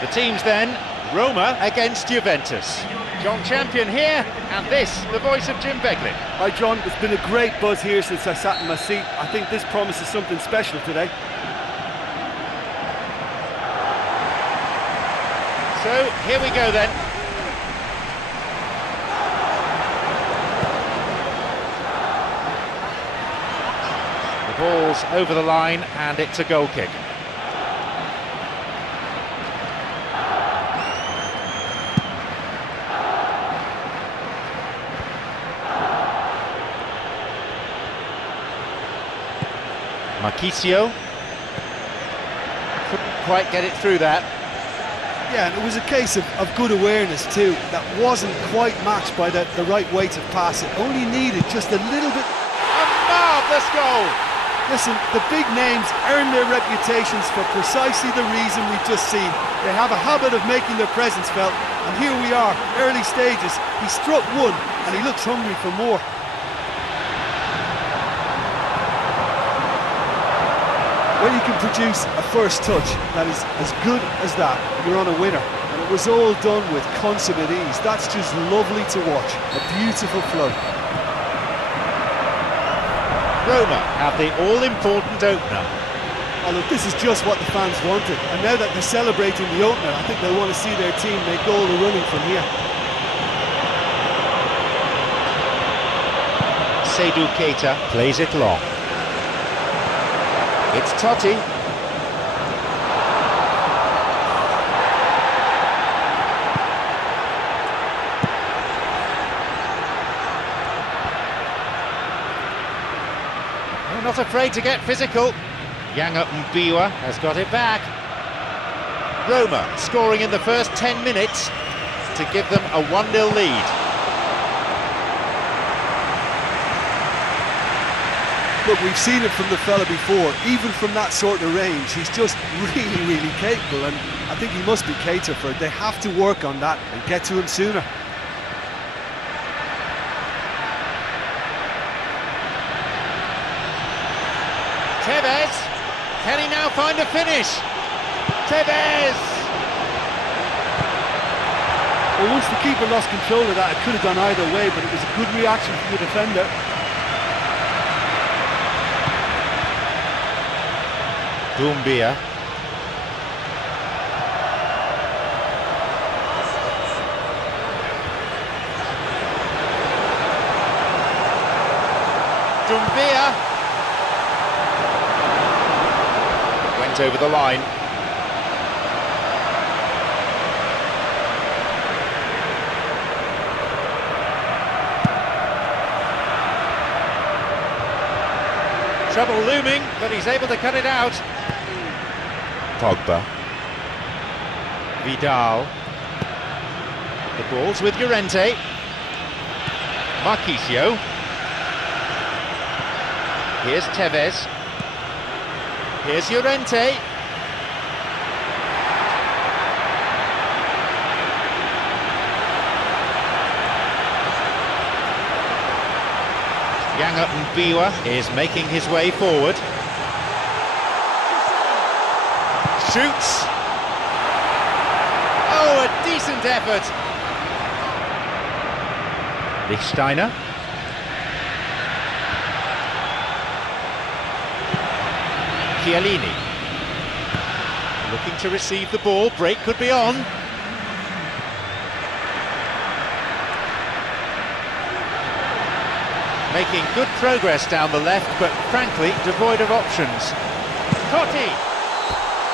The teams then, Roma against Juventus. John Champion here, and this, the voice of Jim Beglin. Hi John, it's been a great buzz here since I sat in my seat. I think this promises something special today. So, here we go then. The ball's over the line, and it's a goal kick. Marchisio couldn't quite get it through that. Yeah, and it was a case of good awareness too. That wasn't quite matched by the right weight of pass. It only needed just a little bit. A marvellous goal! Listen, the big names earn their reputations for precisely the reason we've just seen. They have a habit of making their presence felt, and here we are, early stages. He struck one, and he looks hungry for more. When you can produce a first touch that is as good as that, you're on a winner. And it was all done with consummate ease. That's just lovely to watch. A beautiful flow. Roma have the all-important opener. Oh look, this is just what the fans wanted. And now that they're celebrating the opener, I think they want to see their team make all the running from here. Seydou Keita plays it long. It's Totti. Oh, not afraid to get physical. Yanga Mbiwa has got it back. Roma scoring in the first 10 minutes to give them a 1-0 lead. Look, we've seen it from the fella before, even from that sort of range. He's just really capable, and I think he must be Keita for it. They have to work on that and get to him sooner. Tevez, can he now find a finish? Tevez! Well, once the keeper lost control of that, it could have gone either way, but it was a good reaction from the defender. Doumbia. Doumbia went over the line. Trouble looming, but he's able to cut it out. Pogba. Vidal. The ball's with Llorente. Marchisio. Here's Tevez. Here's Llorente. Yanga Mbiwa is making his way forward. Shoots. Oh, a decent effort. Lichtsteiner. Chiellini. Looking to receive the ball. Break could be on. Making good progress down the left, but frankly devoid of options. Totti.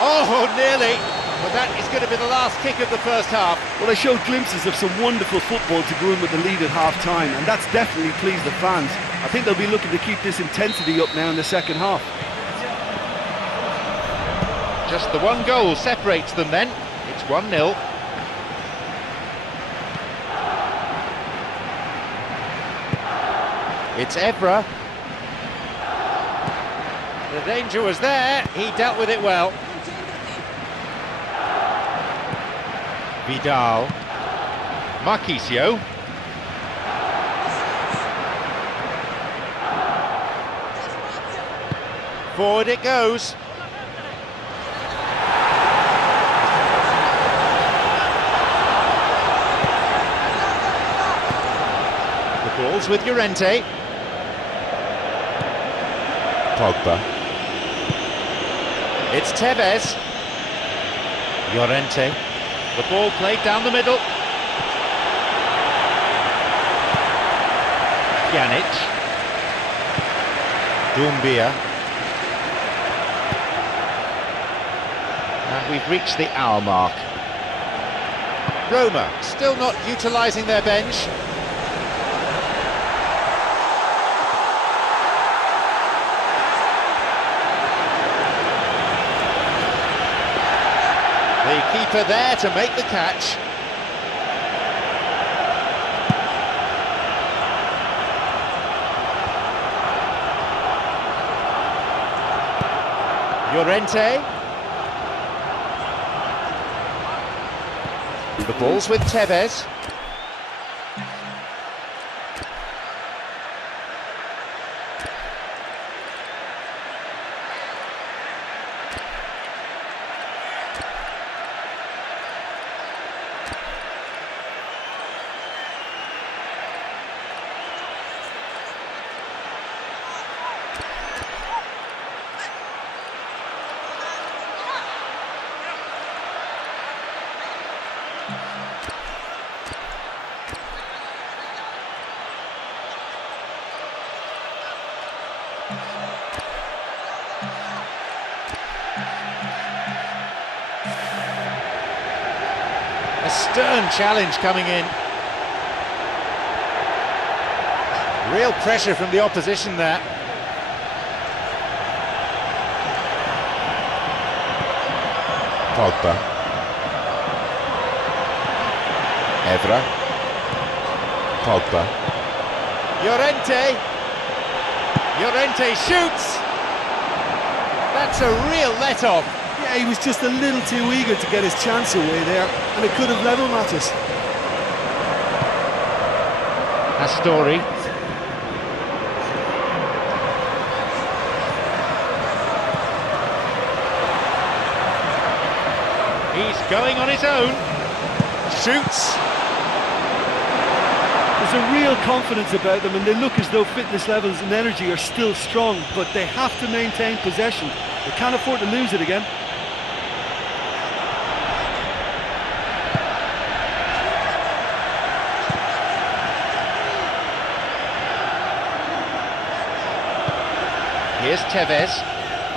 Oh, nearly, but that is going to be the last kick of the first half. Well, they showed glimpses of some wonderful football to go in with the lead at half-time, and that's definitely pleased the fans. I think they'll be looking to keep this intensity up now in the second half. Just the one goal separates them then. It's 1-0. It's Evra. The danger was there, he dealt with it well. Vidal. Marchisio. Forward it goes. ball's with Llorente. Pogba. It's Tevez. Llorente. The ball played down the middle. Pjanic. Doumbia. And we've reached the hour mark. Roma still not utilising their bench. The keeper there to make the catch. Llorente. The ball's with Tevez. A stern challenge coming in. Real pressure from the opposition there. Pogba. Evra. Pogba. Llorente. Llorente shoots. That's a real let-off. Yeah, he was just a little too eager to get his chance away there, and it could have level matches. Astori. He's going on his own. Shoots. There's a real confidence about them, and they look as though fitness levels and energy are still strong, but they have to maintain possession. They can't afford to lose it again. Here's Tevez.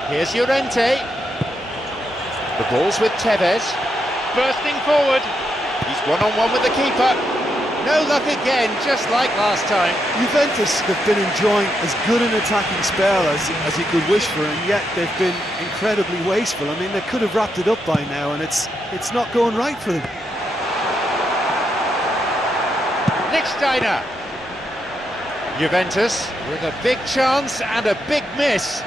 Here's Llorente. The ball's with Tevez. Bursting forward. He's one-on-one with the keeper. No luck again, just like last time. Juventus have been enjoying as good an attacking spell as you could wish for, and yet they've been incredibly wasteful. I mean, they could have wrapped it up by now, and it's not going right for them. Lichtsteiner. Juventus with a big chance and a big miss.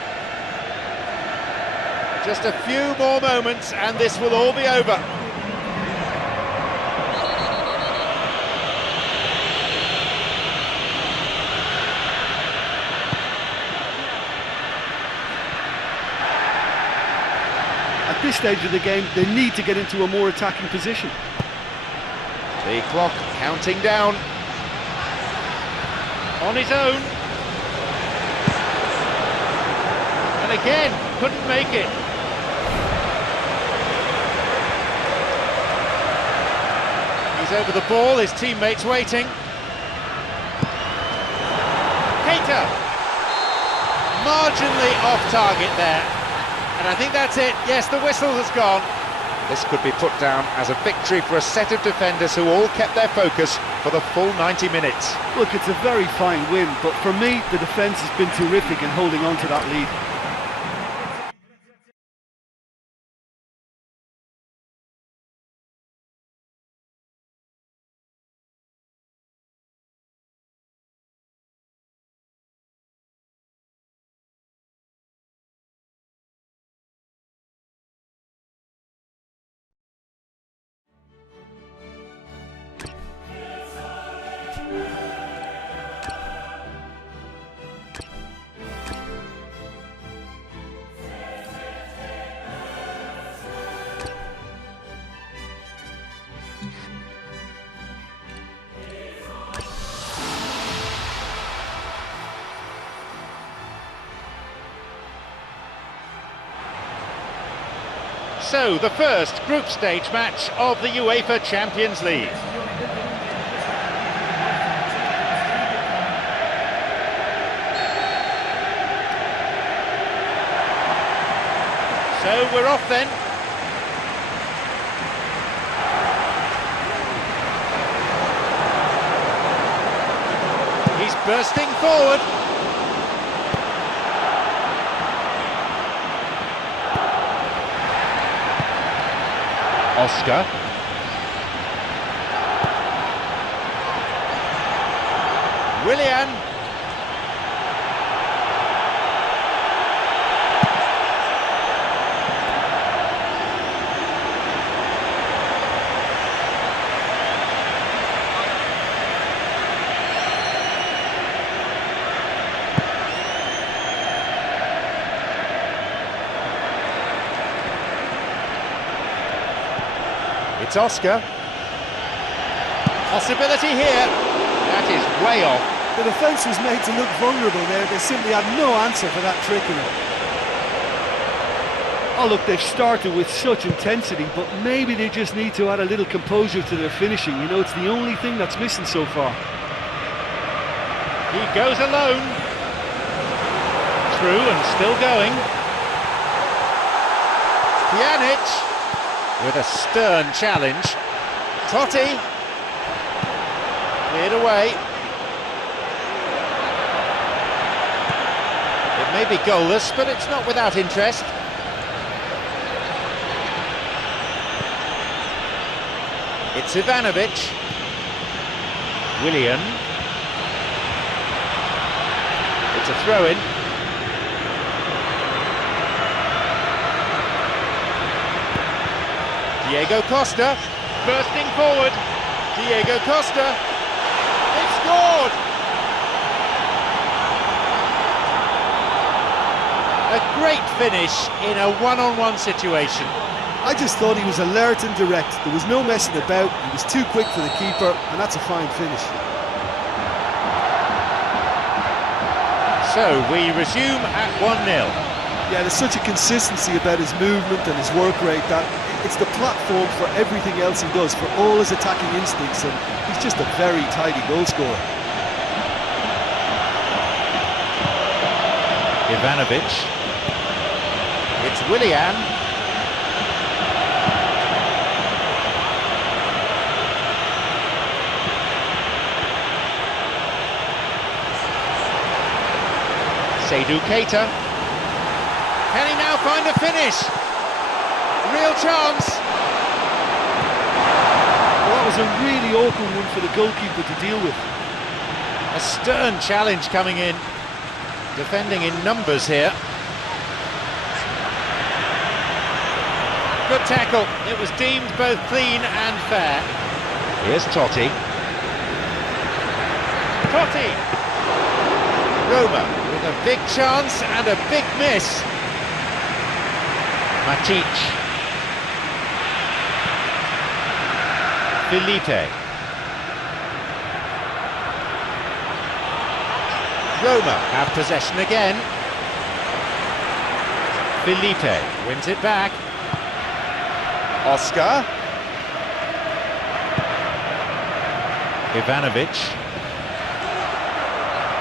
Just a few more moments and this will all be over. At this stage of the game, they need to get into a more attacking position. The clock counting down. On his own. And again, couldn't make it. He's over the ball, his teammates waiting. Keita. Marginally off target there. And I think that's it. Yes, the whistle has gone. This could be put down as a victory for a set of defenders who all kept their focus for the full 90 minutes. Look, it's a very fine win, but for me, the defence has been terrific in holding on to that lead. So, the first group stage match of the UEFA Champions League. So, we're off then. He's bursting forward. Oscar. Willian. It's Oscar. Possibility here. That is way off. The defence was made to look vulnerable there. They simply had no answer for that trickery. Oh look, they've started with such intensity, but maybe they just need to add a little composure to their finishing. You know, it's the only thing that's missing so far. He goes alone. Through and still going. Pjanic with a stern challenge. Totti. Cleared away. It may be goalless, but it's not without interest. It's Ivanovic. Willian. It's a throw-in. Diego Costa, bursting forward. Diego Costa, they've scored! A great finish in a one-on-one situation. I just thought he was alert and direct. There was no messing about. He was too quick for the keeper, and that's a fine finish. So we resume at 1-0. Yeah, there's such a consistency about his movement and his work rate that it's the platform for everything else he does, for all his attacking instincts, and he's just a very tidy goal scorer. Ivanovic. It's Willian. Seydou Keita. Can he now find a finish? Real chance. Well, that was a really awkward one for the goalkeeper to deal with. A stern challenge coming in. Defending in numbers here. Good tackle. It was deemed both clean and fair. Here's Totti. Totti. Roma with a big chance and a big miss. Matic. Felipe. Roma have possession again. Felipe wins it back. Oscar. Ivanovic.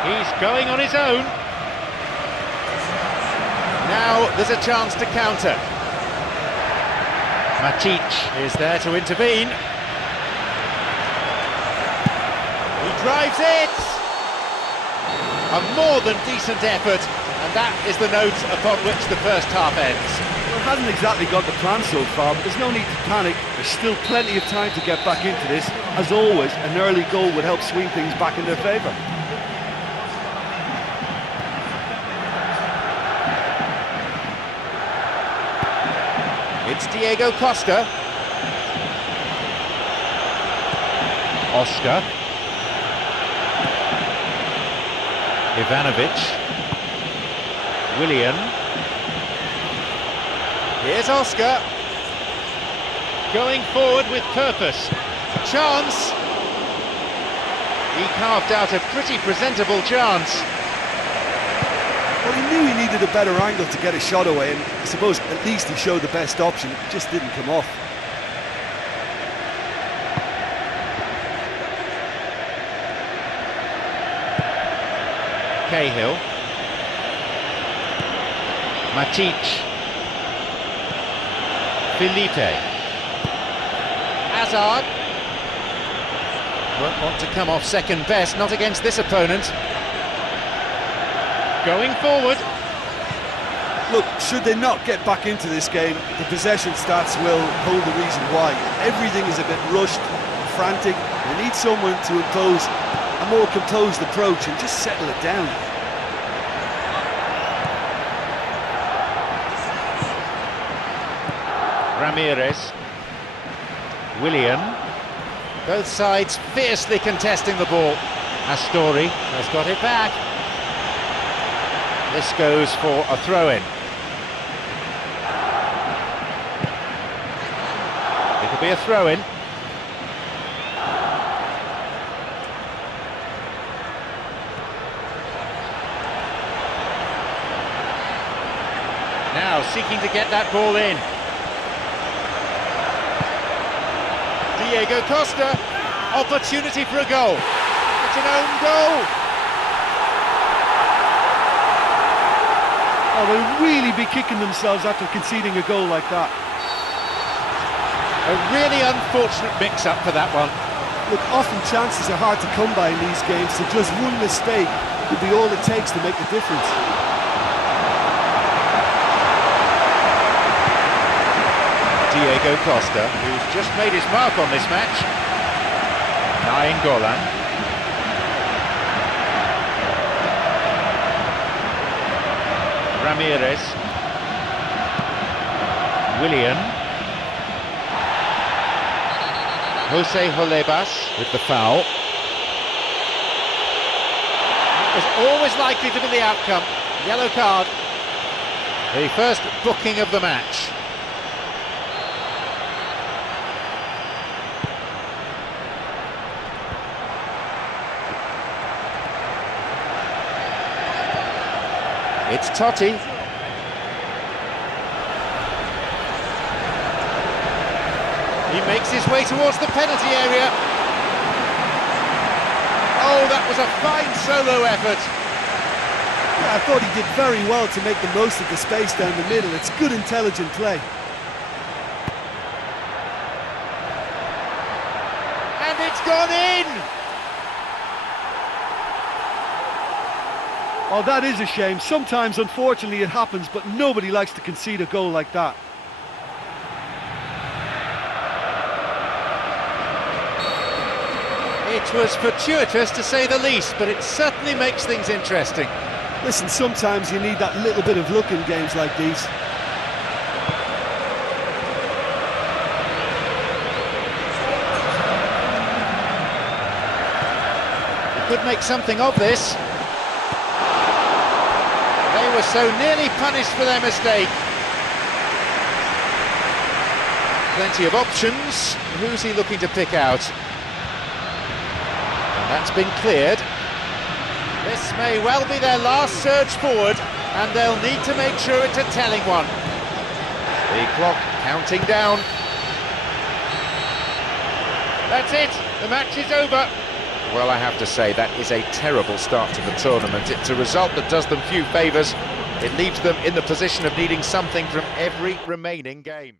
He's going on his own. Now there's a chance to counter. Matic is there to intervene. He drives it! A more than decent effort, and that is the note upon which the first half ends. Well, it hasn't exactly got the plan so far, but there's no need to panic. There's still plenty of time to get back into this. As always, an early goal would help swing things back in their favour. It's Diego Costa. Oscar. Ivanovic. Willian. Here's Oscar. Going forward with purpose. Chance. He carved out a pretty presentable chance. Well, he knew he needed a better angle to get a shot away, and I suppose at least he showed the best option. It just didn't come off. Cahill. Matic. Felipe. Hazard. Won't want to come off second best, not against this opponent. Going forward. Look, should they not get back into this game, the possession stats will hold the reason why. Everything is a bit rushed, frantic. They need someone to impose a more composed approach and just settle it down. Ramirez. Willian. Both sides fiercely contesting the ball. Astori has got it back. This goes for a throw-in. It'll be a throw-in. Now seeking to get that ball in. Diego Costa, opportunity for a goal. It's an own goal. Oh, they'll really be kicking themselves after conceding a goal like that. A really unfortunate mix-up for that one. Look, often chances are hard to come by in these games, so just one mistake would be all it takes to make the difference. Diego Costa, who's just made his mark on this match. Nainggolan. Ramirez. Willian. Jose Holebas with the foul. It was always likely to be the outcome. Yellow card. The first booking of the match. It's Totti. He makes his way towards the penalty area. Oh, that was a fine solo effort. Yeah, I thought he did very well to make the most of the space down the middle. It's good, intelligent play. And it's gone in! Oh, that is a shame. Sometimes, unfortunately, it happens, but nobody likes to concede a goal like that. It was fortuitous, to say the least, but it certainly makes things interesting. Listen, sometimes you need that little bit of luck in games like these. He could make something of this. They were so nearly punished for their mistake. Plenty of options. Who's he looking to pick out? And that's been cleared. This may well be their last surge forward, and they'll need to make sure it's a telling one. The clock counting down. That's it. The match is over. Well, I have to say, that is a terrible start to the tournament. It's a result that does them few favours. It leaves them in the position of needing something from every remaining game.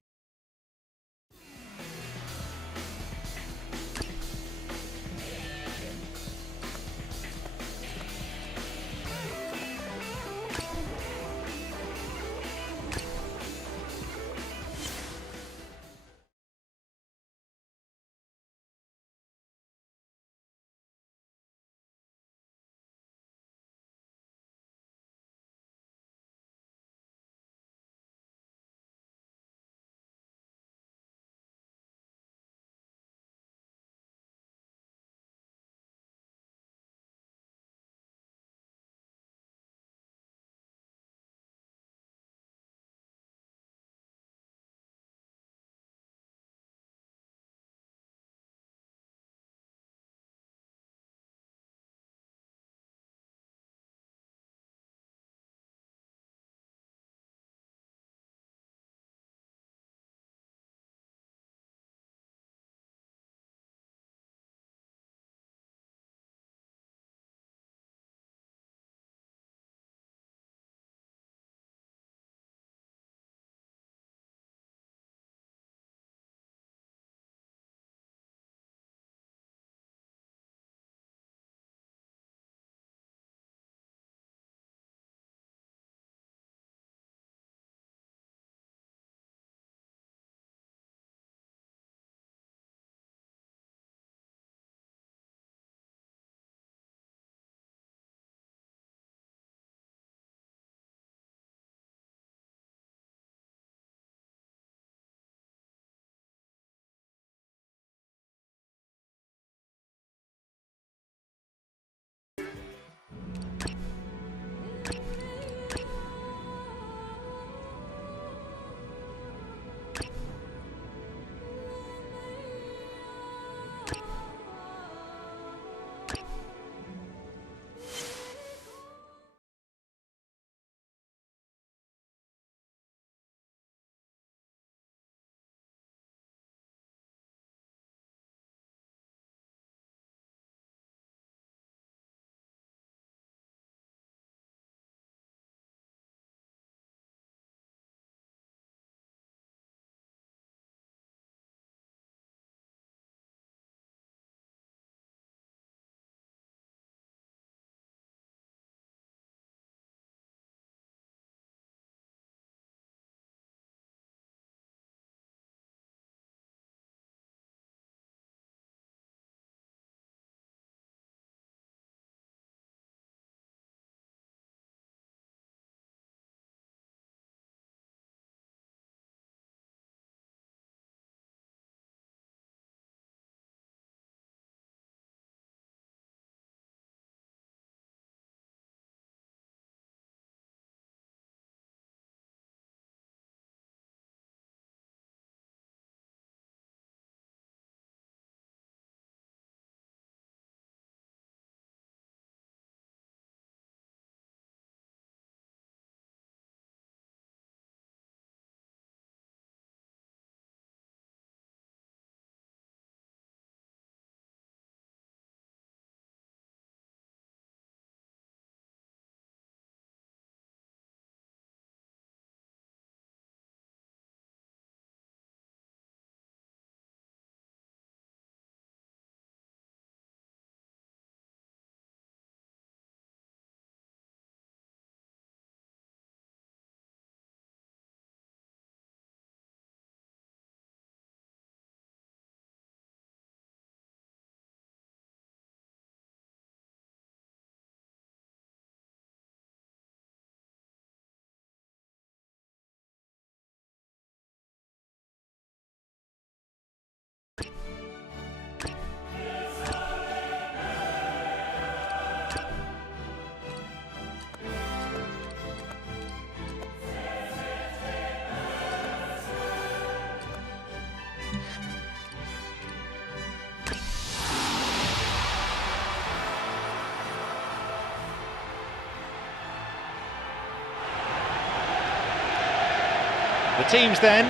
teams then.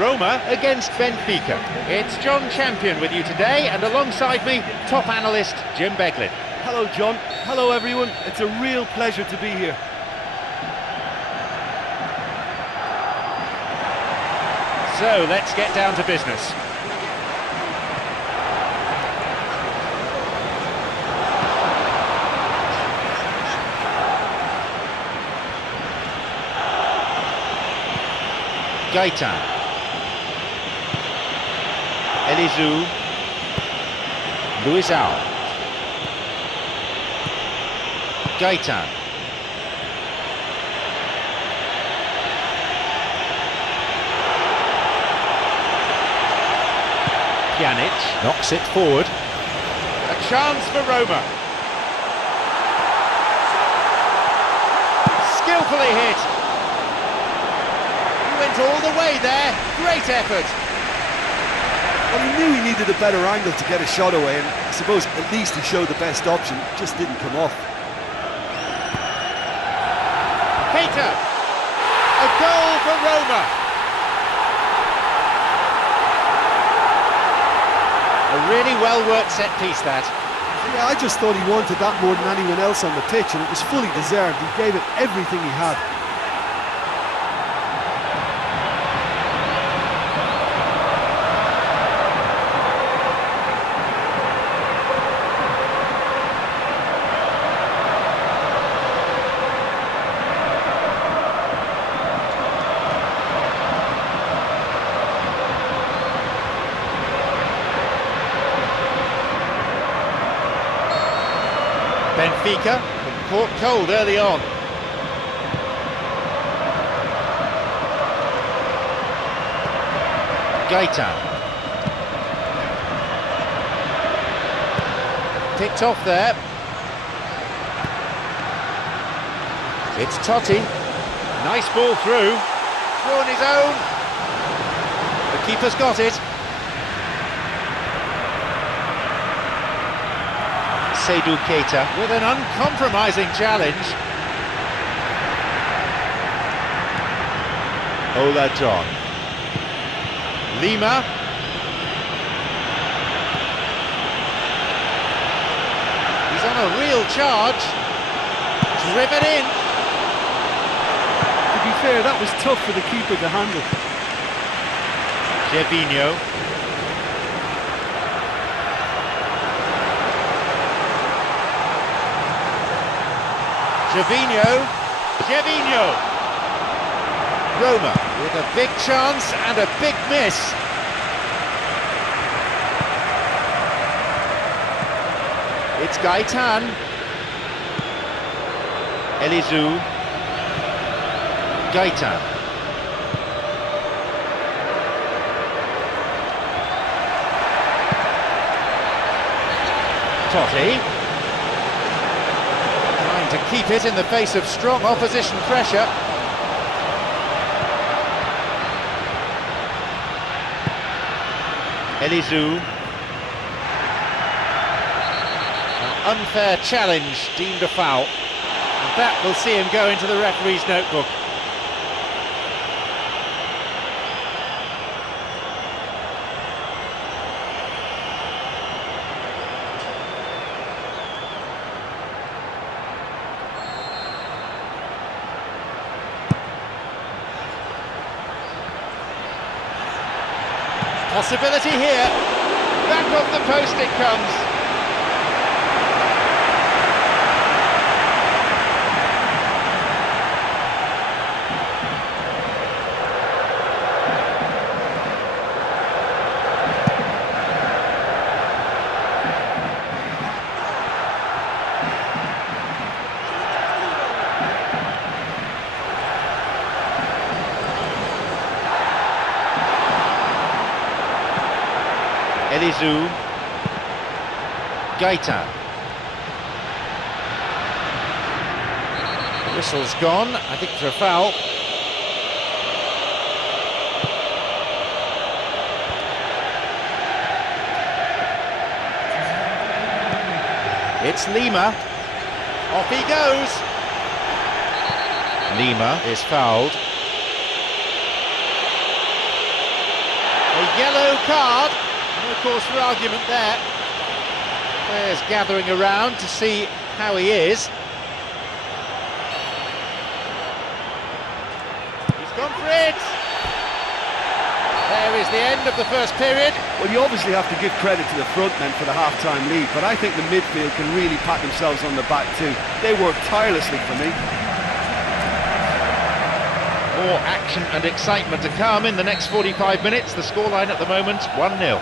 Roma against Benfica. It's John Champion with you today, and alongside me, top analyst Jim Beglin. Hello, John. Hello, everyone. It's a real pleasure to be here. So, let's get down to business. Gaetan. Eliseu. Luizao. Gaetan. Pjanic knocks it forward. A chance for Roma. Skillfully hit. He went all the way there. Great effort. Well, he knew he needed a better angle to get a shot away, and I suppose at least he showed the best option, just didn't come off. Keita. A goal for Roma. A really well-worked set piece, that. Yeah, I just thought he wanted that more than anyone else on the pitch, and it was fully deserved. He gave it everything he had. Benfica caught cold early on. Gaetan. Picked off there. It's Totti. Nice ball through. Through on his own. The keeper's got it. Seydou Keita with an uncompromising challenge. Ola John. Lima. He's on a real charge. Driven in. To be fair, that was tough for the keeper to handle. Gervinho. Gervinho. Roma with a big chance and a big miss. It's Gaetan. Eliseu. Gaetan. Totti. To keep it in the face of strong opposition pressure. Eliseu. An unfair challenge deemed a foul, and that will see him go into the referee's notebook. Possibility here. Back off the post it comes. Eliseu. Gaetan. Whistle's gone, I think, for a foul. It's Lima. Off he goes. Lima is fouled. Yellow card. No cause for argument there. Players gathering around to see how he is. He's gone for it. There is the end of the first period. Well, you obviously have to give credit to the front men for the half-time lead, but I think the midfield can really pat themselves on the back too. They work tirelessly for me. More action and excitement to come in the next 45 minutes. The scoreline at the moment, 1-0.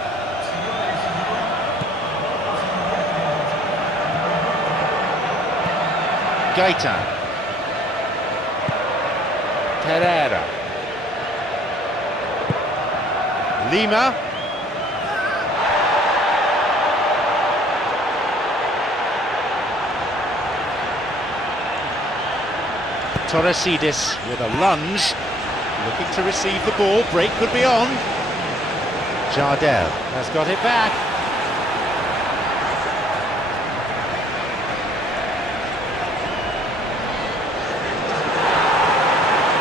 Gaetan. Pereira. Lima. Torresidis with a lunge, looking to receive the ball. Break could be on. Jardel has got it back.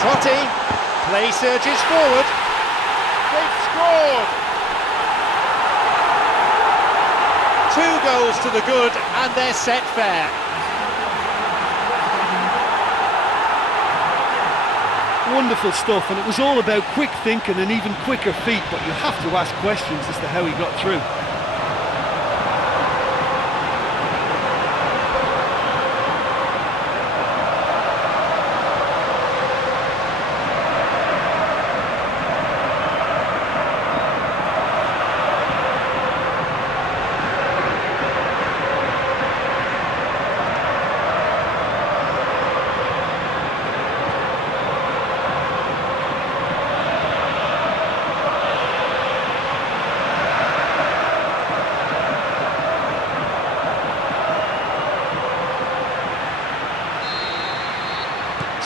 Totti, play surges forward. They've scored! 2 goals to the good, and they're set fair. Wonderful stuff, and it was all about quick thinking and even quicker feet, but you have to ask questions as to how he got through.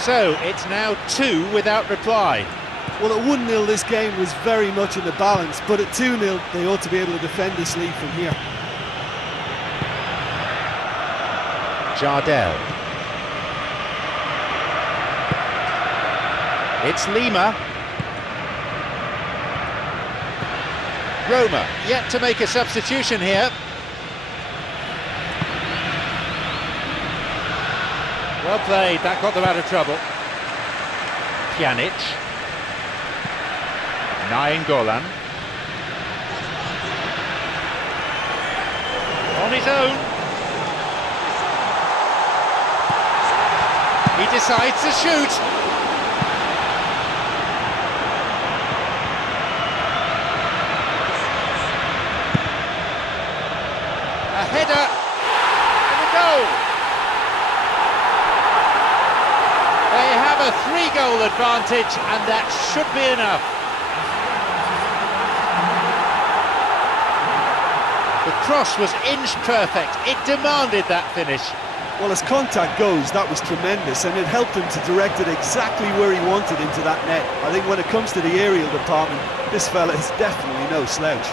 So it's now 2 without reply. Well, at 1-0 this game was very much in the balance, but at 2-0 they ought to be able to defend this lead from here. Jardel. It's Lima. Roma yet to make a substitution here. Well played, that got them out of trouble. Pjanic. Nainggolan. On his own. He decides to shoot. A header and a goal. They have a 3-goal advantage, and that should be enough. The cross was inch perfect. It demanded that finish. Well, as contact goes, that was tremendous, and it helped him to direct it exactly where he wanted into that net. I think when it comes to the aerial department, this fella is definitely no slouch.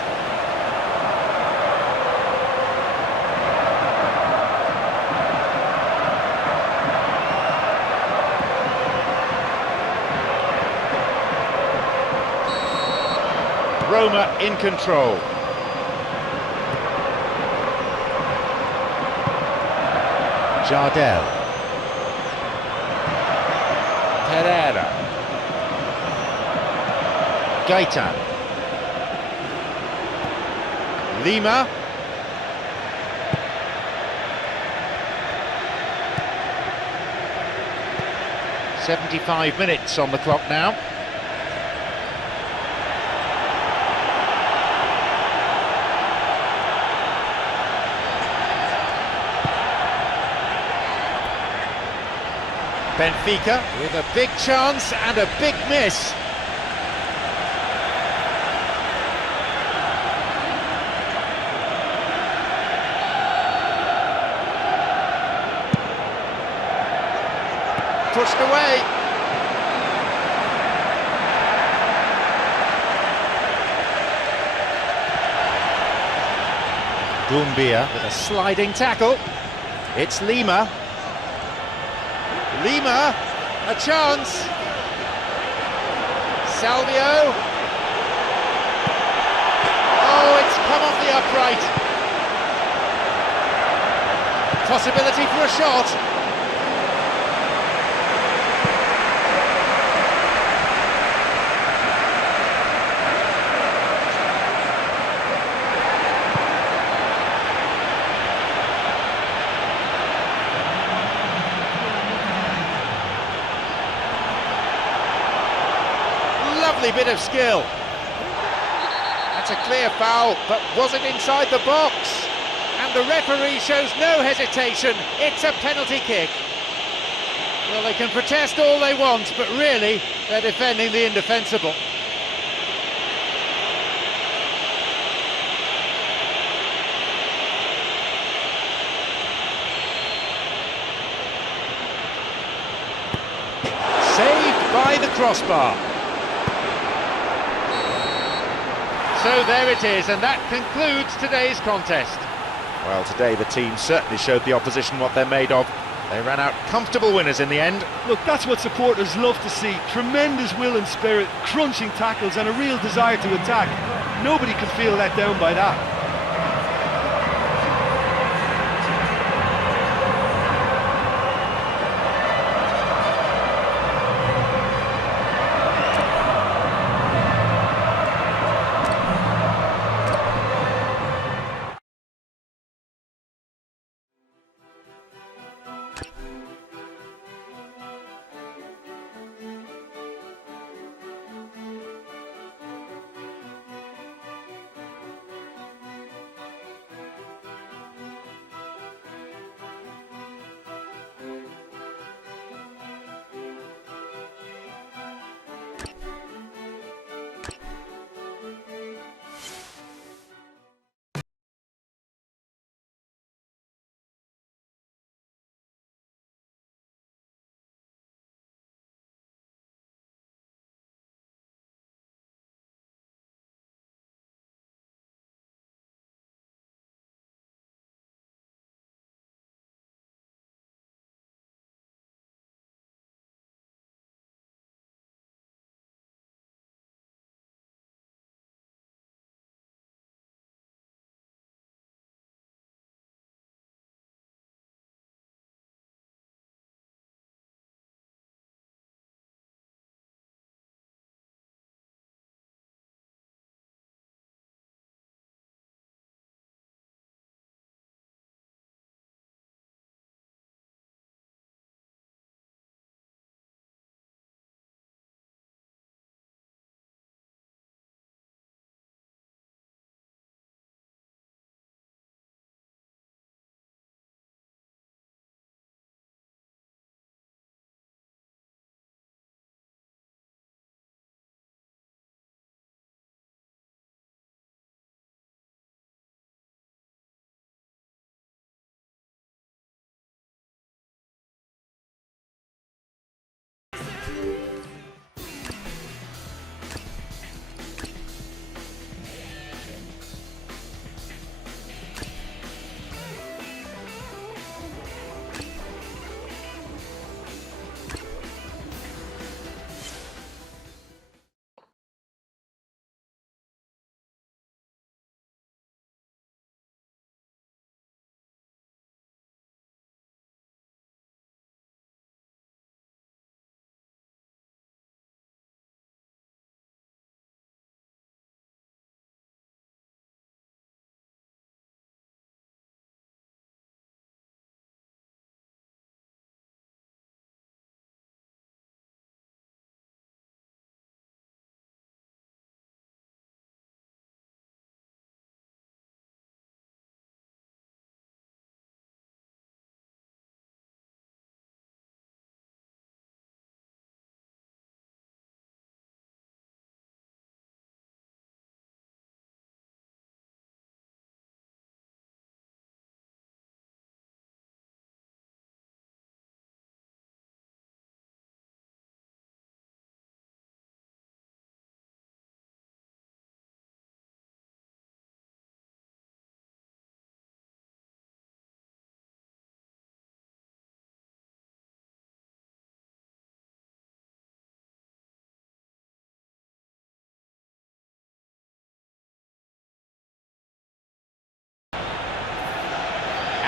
Roma in control. Jardel. Pereira. Gaetan. Lima. "75 minutes on the clock now. Benfica with a big chance and a big miss. Pushed away. Doumbia with a sliding tackle. It's Lima. Lima, a chance. Salvio. right. Possibility for a shot. Lovely bit of skill. That's a clear foul, but was it inside the box? And the referee shows no hesitation. It's a penalty kick. Well, they can protest all they want, but really, they're defending the indefensible. Saved by the crossbar. So there it is, and that concludes today's contest. Well, today the team certainly showed the opposition what they're made of. They ran out comfortable winners in the end. Look, that's what supporters love to see. Tremendous will and spirit, crunching tackles and a real desire to attack. Nobody can feel let down by that.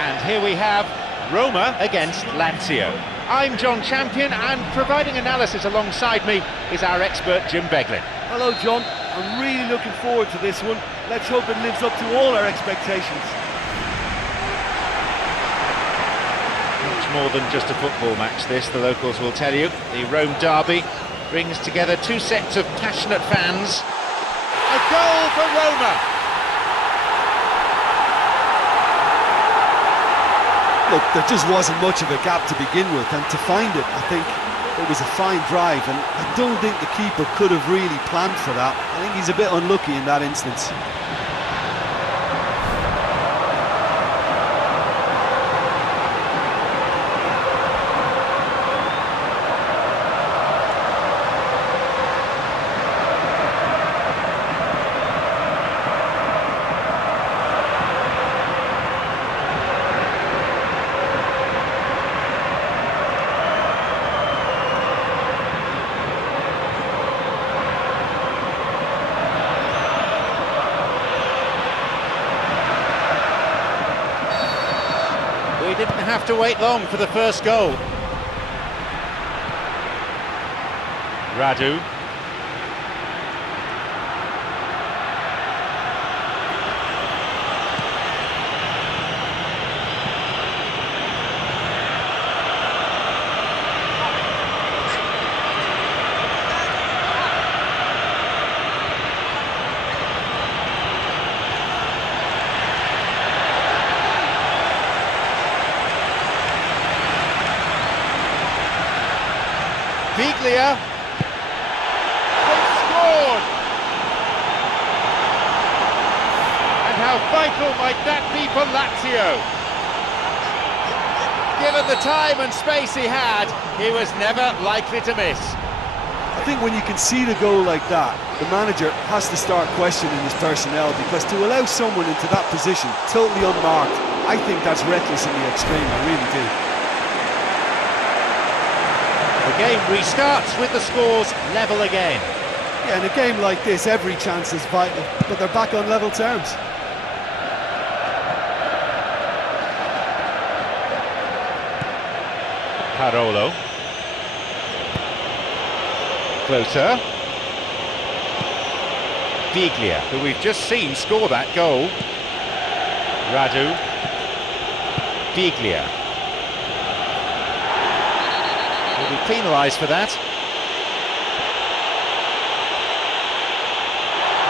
And here we have Roma against Lazio. I'm John Champion, and providing analysis alongside me is our expert Jim Beglin. Hello, John. I'm really looking forward to this one. Let's hope it lives up to all our expectations. Much more than just a football match, this, the locals will tell you. The Rome derby brings together two sets of passionate fans. A goal for Roma! Look, there just wasn't much of a gap to begin with, and to find it, I think it was a fine drive, and I don't think the keeper could have really planned for that. I think he's a bit unlucky in that instance. We didn't have to wait long for the first goal. Radu. Biglia. They've scored! And how vital might that be for Lazio? Given the time and space he had, he was never likely to miss. I think when you can see the goal like that, the manager has to start questioning his personnel, because to allow someone into that position totally unmarked, I think that's reckless in the extreme, I really do. The game restarts with the scores level again. Yeah, in a game like this, every chance is vital, but they're back on level terms. Parolo. Closer. Biglia, who we've just seen score that goal. Radu. Biglia. Will be penalised for that.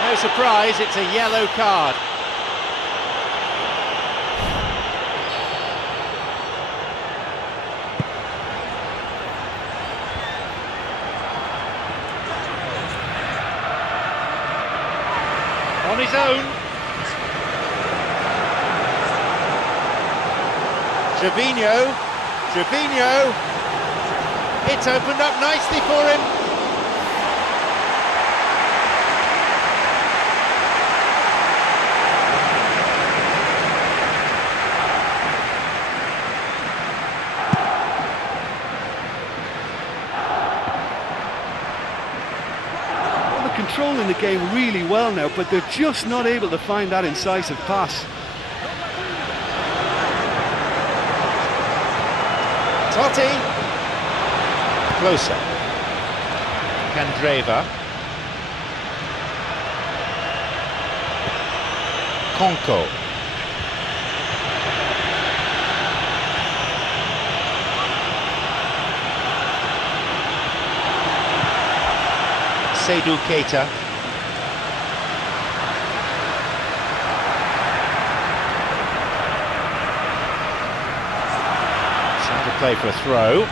No surprise, it's a yellow card. On his own. Gervinho. It's opened up nicely for him. Well, they're controlling the game really well now, but they're just not able to find that incisive pass. Totti. Closer. Candreva. Conco. Seydou Keita. Trying to play for a throw.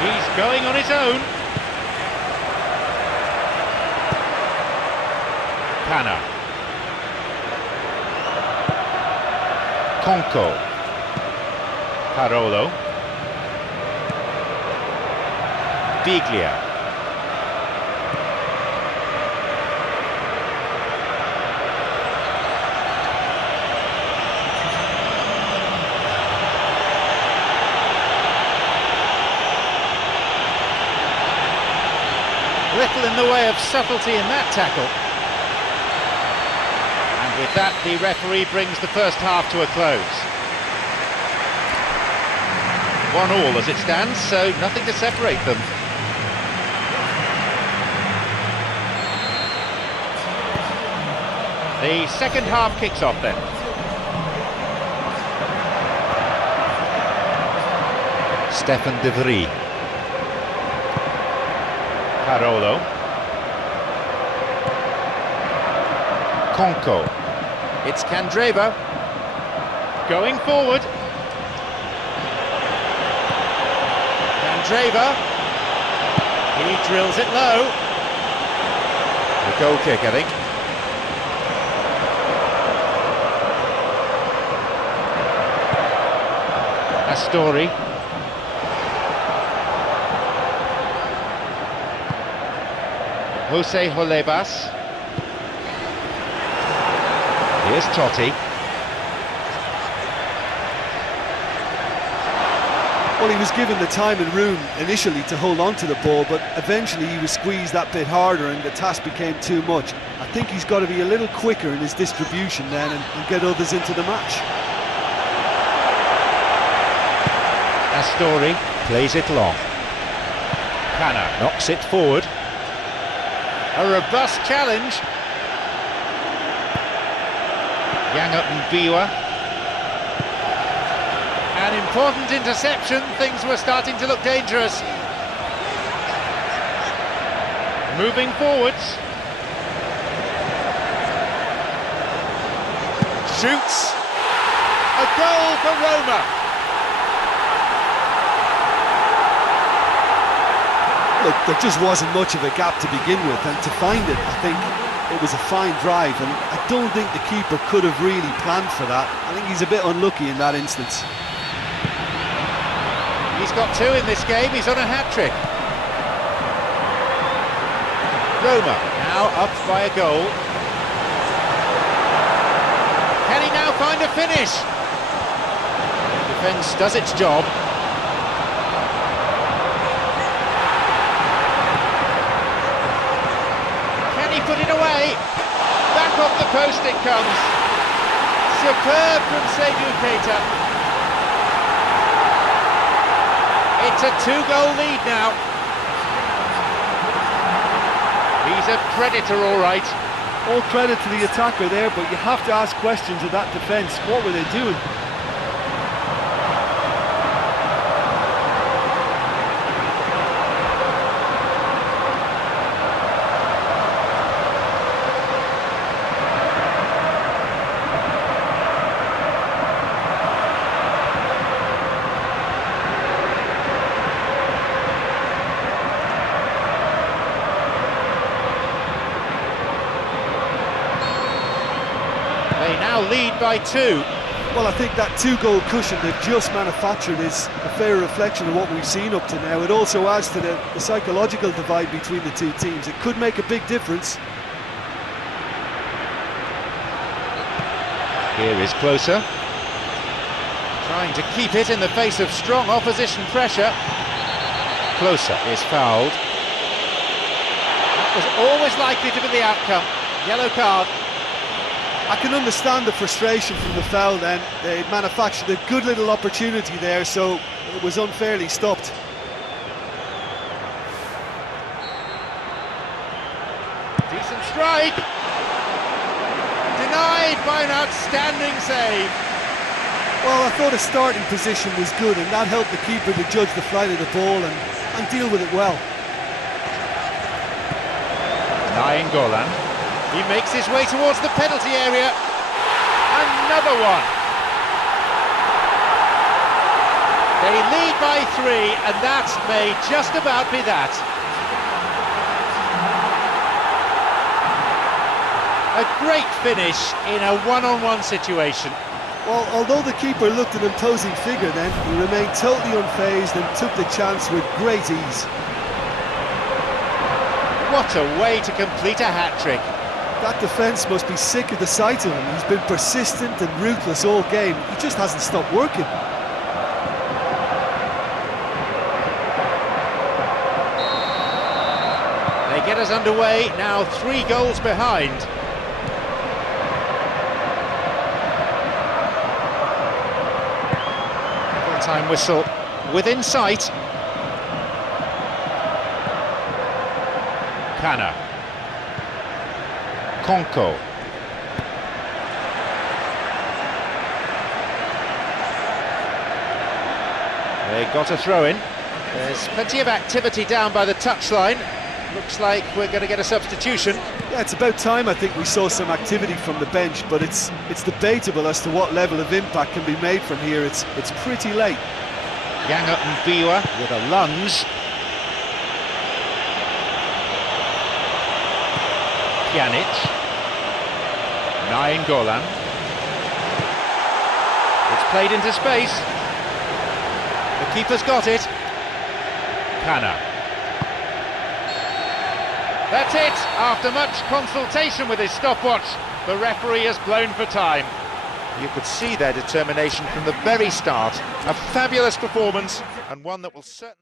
He's going on his own. Pana. Conco. Parolo. Biglia. of subtlety in that tackle. And with that, the referee brings the first half to a close. 1-1 as it stands, so nothing to separate them. The second half kicks off then. Stefan de Vries. Parolo. Konko. It's Candreva. Going forward. Candreva. He drills it low. The goal kick, I think. Astori. Jose Holebas. Here's Totti. Well, he was given the time and room initially to hold on to the ball, but eventually he was squeezed that bit harder and the task became too much. I think he's got to be a little quicker in his distribution then and get others into the match. Astori plays it long. Kana knocks it forward. A robust challenge. Yanga Mbiwa. An important interception. Things were starting to look dangerous. Moving forwards. Shoots. A goal for Roma. Look, there just wasn't much of a gap to begin with, and to find it, I think it was a fine drive, and I don't think the keeper could have really planned for that. I think he's a bit unlucky in that instance. He's got 2 in this game, he's on a hat-trick. Roma now up by a goal. Can he now find a finish? Defence does its job. Put it away, back off the post it comes. Superb from Seydou Keita. It's a 2-goal lead now. He's a predator, all right. All credit to the attacker there, but you have to ask questions of that defence. What were they doing? They now lead by 2. Well, I think that 2-goal cushion they've just manufactured is a fair reflection of what we've seen up to now. It also adds to the psychological divide between the two teams. It could make a big difference. Here is Closer. Trying to keep it in the face of strong opposition pressure. Closer is fouled. That was always likely to be the outcome. Yellow card. I can understand the frustration from the foul then. They manufactured a good little opportunity there, so it was unfairly stopped. Decent strike. Denied by an outstanding save. Well, I thought his starting position was good, and that helped the keeper to judge the flight of the ball and deal with it well. Nainggolan. He makes his way towards the penalty area. Another one. They lead by 3, and that may just about be that. A great finish in a one-on-one situation. Well, although the keeper looked an imposing figure then, he remained totally unfazed and took the chance with great ease. What a way to complete a hat-trick. That defence must be sick of the sight of him. He's been persistent and ruthless all game. He just hasn't stopped working. They get us underway, now 3 goals behind. Full-time whistle within sight. Kana. Konko. They got a throw-in. There's plenty of activity down by the touchline. Looks like we're going to get a substitution. Yeah, it's about time I think we saw some activity from the bench, but it's debatable as to what level of impact can be made from here. It's pretty late. Yanga Mbiwa with a lunge. Pjanic. Nainggolan. It's played into space. The keeper's got it. Kana. That's it! After much consultation with his stopwatch, the referee has blown for time. You could see their determination from the very start. A fabulous performance, and one that will certainly...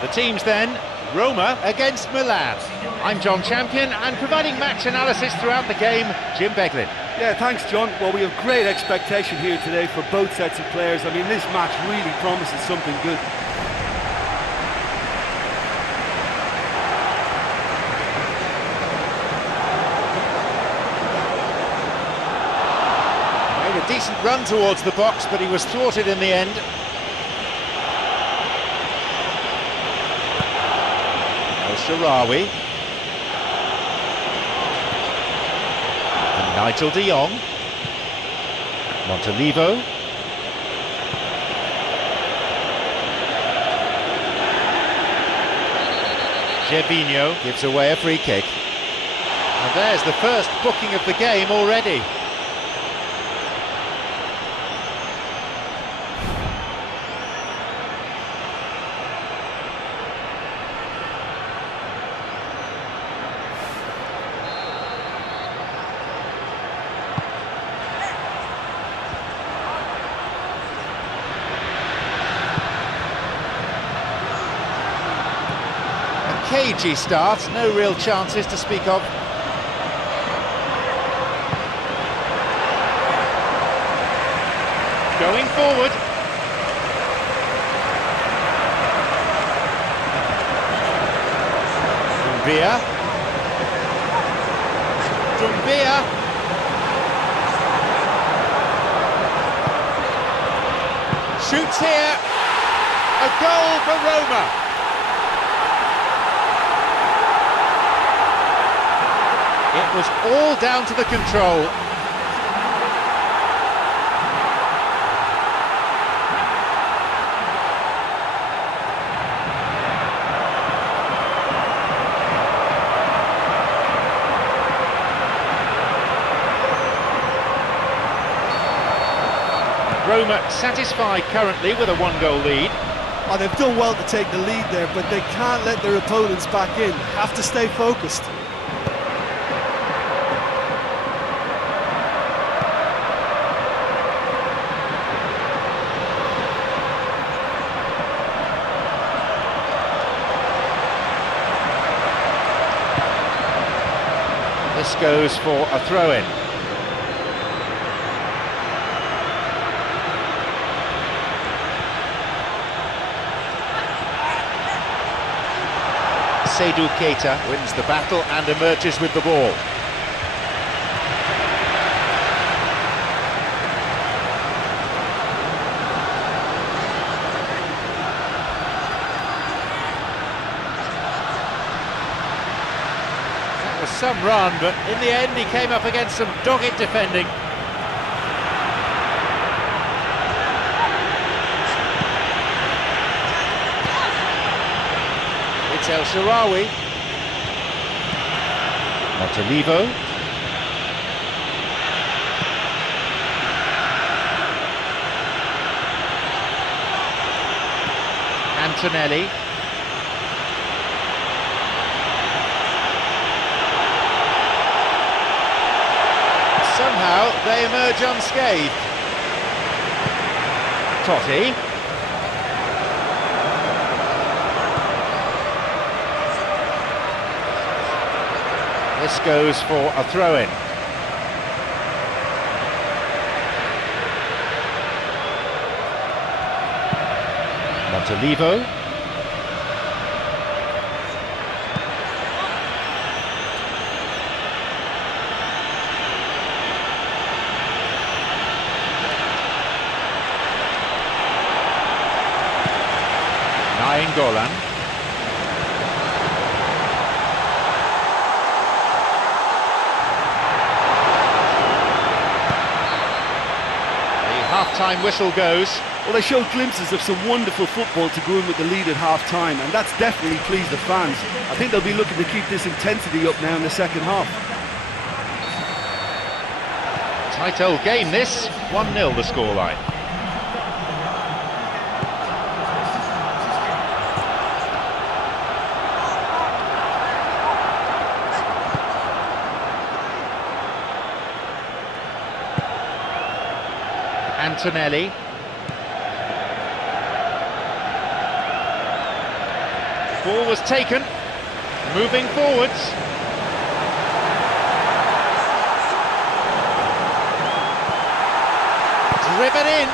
The teams then, Roma against Milan. I'm John Champion, and providing match analysis throughout the game, Jim Beglin. Yeah, thanks, John. Well, we have great expectation here today for both sets of players. I mean, this match really promises something good. Made a decent run towards the box, but he was thwarted in the end. Sharawi and Nigel de Jong. Montolivo. Gervinho gives away a free kick. And there's the first booking of the game already. Cagey start, no real chances to speak of. Going forward. Dumbia. Shoots here. A goal for Roma. It was all down to the control. Roma satisfied currently with a one-goal lead. Oh, they've done well to take the lead there, but they can't let their opponents back in. Have to stay focused. This goes for a throw-in. Seydou Keita wins the battle and emerges with the ball. Some run, but in the end he came up against some dogged defending. It's El Shaarawy. Montolivo. Antonelli. Somehow they emerge unscathed. Totti. This goes for a throw-in. Montolivo. Golan. The half-time whistle goes. Well, they showed glimpses of some wonderful football to go in with the lead at half-time, and that's definitely pleased the fans. I think they'll be looking to keep this intensity up now in the second half. Tight old game this, 1-0 the scoreline. Antonelli. Ball was taken, moving forwards. Driven in.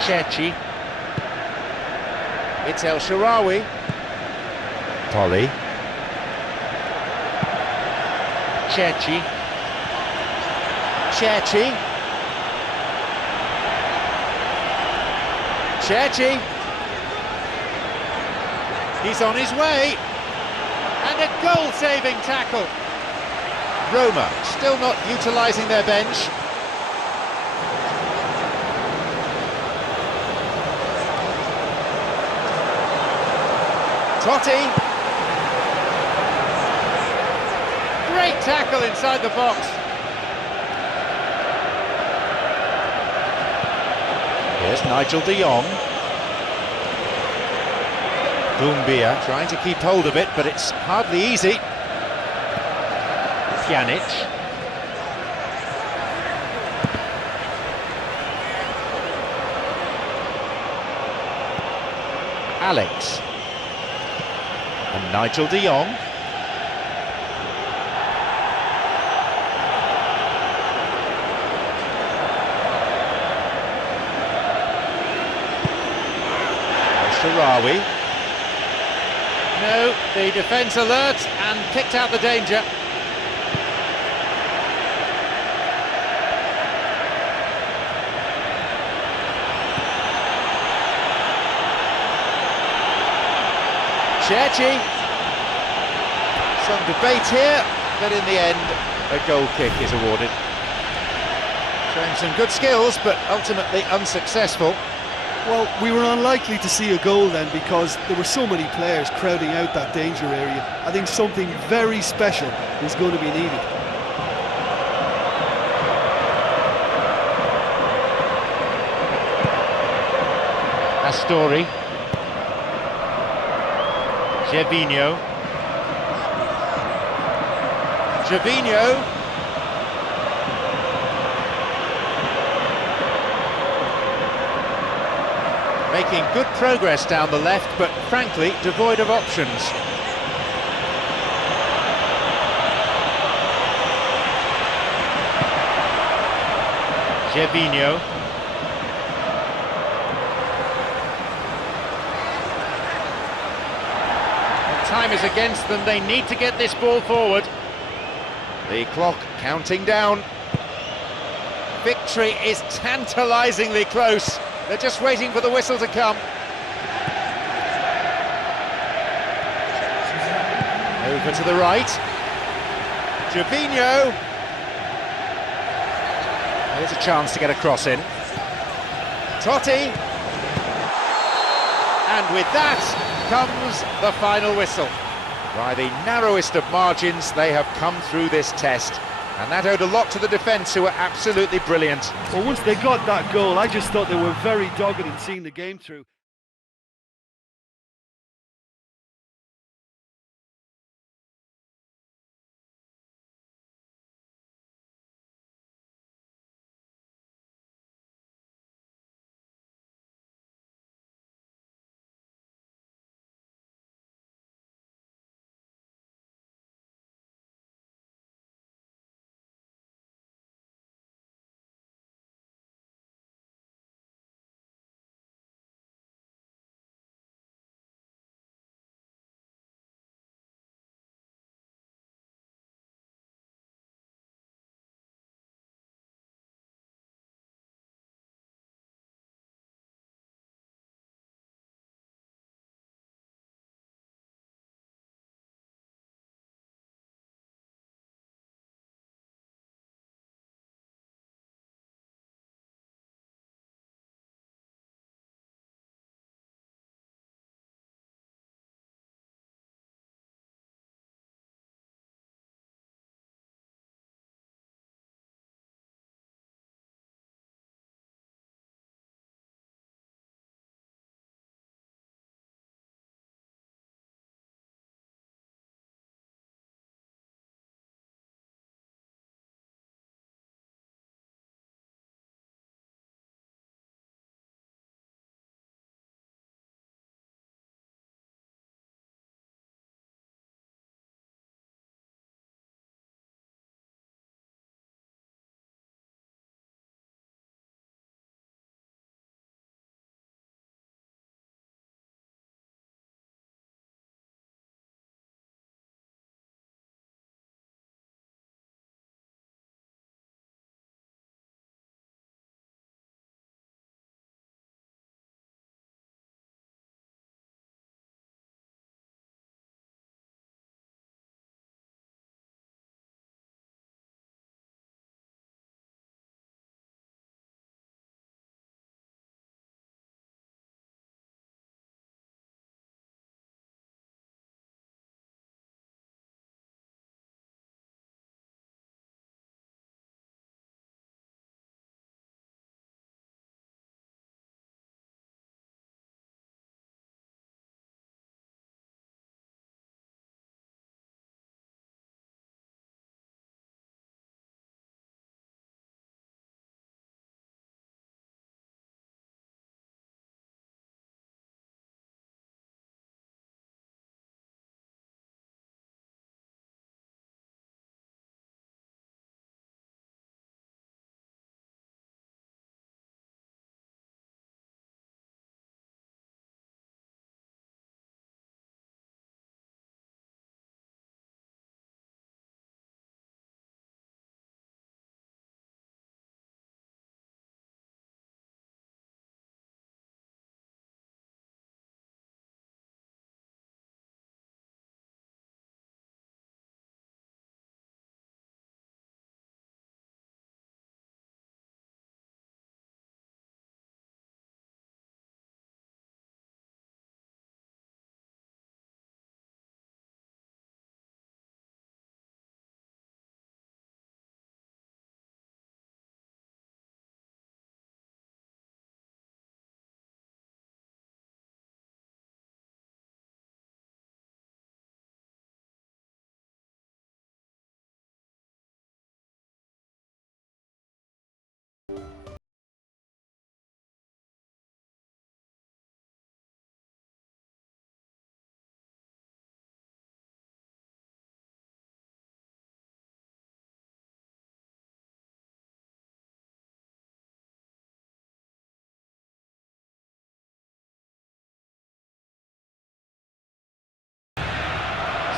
Cherchi. It's El Shaarawy. Polly. Cherchi. Cherchi. Cherchi. He's on his way. And a goal-saving tackle. Roma still not utilising their bench. Totti. Great tackle inside the box. Here's Nigel de Jong. Doumbia trying to keep hold of it, but it's hardly easy. Pjanic. Alex. And Nigel de Jong. El Shaarawy. No, the defence alert and picked out the danger. Cherchi. Some debate here, but in the end, a goal kick is awarded. Showing some good skills, but ultimately unsuccessful. Well, we were unlikely to see a goal then because there were so many players crowding out that danger area. I think something very special was going to be needed. Astori. Gervinho. Gervinho. Making good progress down the left, but frankly devoid of options. Gervinho. Time is against them, they need to get this ball forward. The clock counting down. Victory is tantalisingly close. They're just waiting for the whistle to come. Over to the right. Gervinho. Here's a chance to get a cross in. Totti. And with that comes the final whistle. By the narrowest of margins, they have come through this test. And that owed a lot to the defence, who were absolutely brilliant. Well, once they got that goal, I just thought they were very dogged in seeing the game through.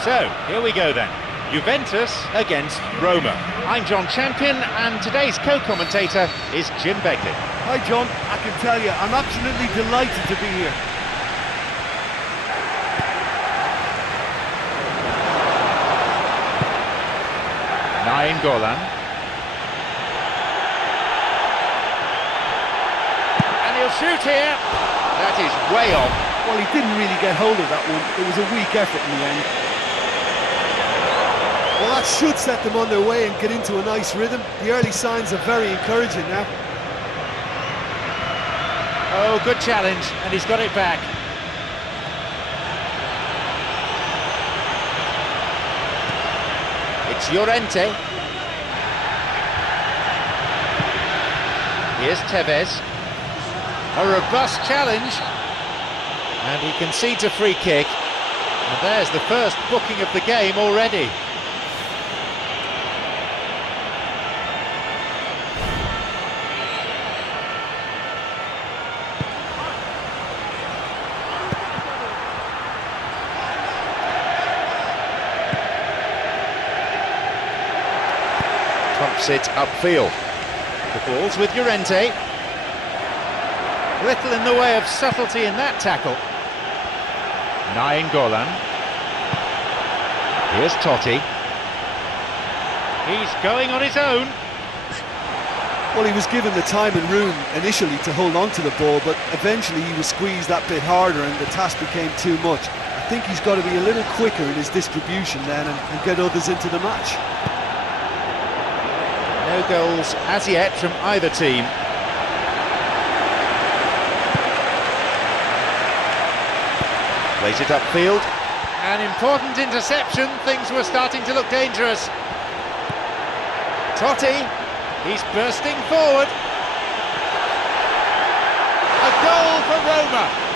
So, here we go then. Juventus against Roma. I'm John Champion, and today's co-commentator is Jim Begley. Hi John, I can tell you, I'm absolutely delighted to be here. Golan. And he'll shoot here. That is way off. Well, he didn't really get hold of that one. It was a weak effort in the end. Well, that should set them on their way and get into a nice rhythm. The early signs are very encouraging now. Oh, good challenge, and he's got it back. It's Llorente. Here's Tevez. A robust challenge. And he concedes a free kick. And there's the first booking of the game already. Pumps it upfield. The ball's with Llorente. Little in the way of subtlety in that tackle. Golan. Here's Totti. He's going on his own. Well, he was given the time and room initially to hold on to the ball, but eventually he was squeezed that bit harder and the task became too much. I think he's got to be a little quicker in his distribution then and get others into the match. No goals as yet from either team. Plays it upfield. An important interception. Things were starting to look dangerous. Totti, he's bursting forward. A goal for Roma.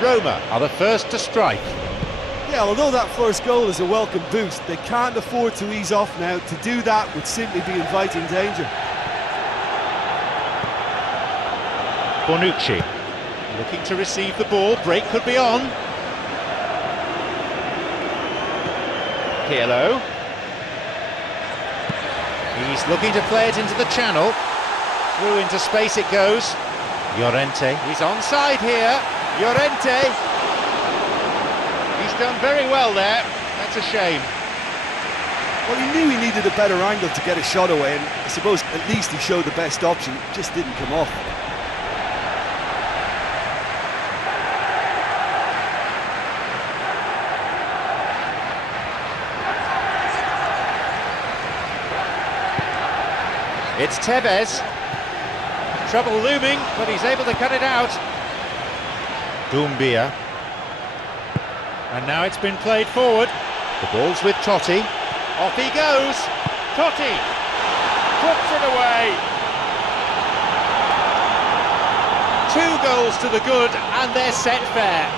Roma are the first to strike. Yeah, although that first goal is a welcome boost, they can't afford to ease off now. To do that would simply be inviting danger. Bonucci looking to receive the ball. Break could be on. Pirlo. He's looking to play it into the channel. Through into space it goes. Llorente. He's onside here. Llorente. He's done very well there. That's a shame. Well, he knew he needed a better angle to get a shot away, and I suppose at least he showed the best option. It just didn't come off. It's Tevez. Trouble looming, but he's able to cut it out. Doumbia. And now it's been played forward. The ball's with Totti. Off he goes. Totti puts it away. 2 goals to the good, and they're set fair.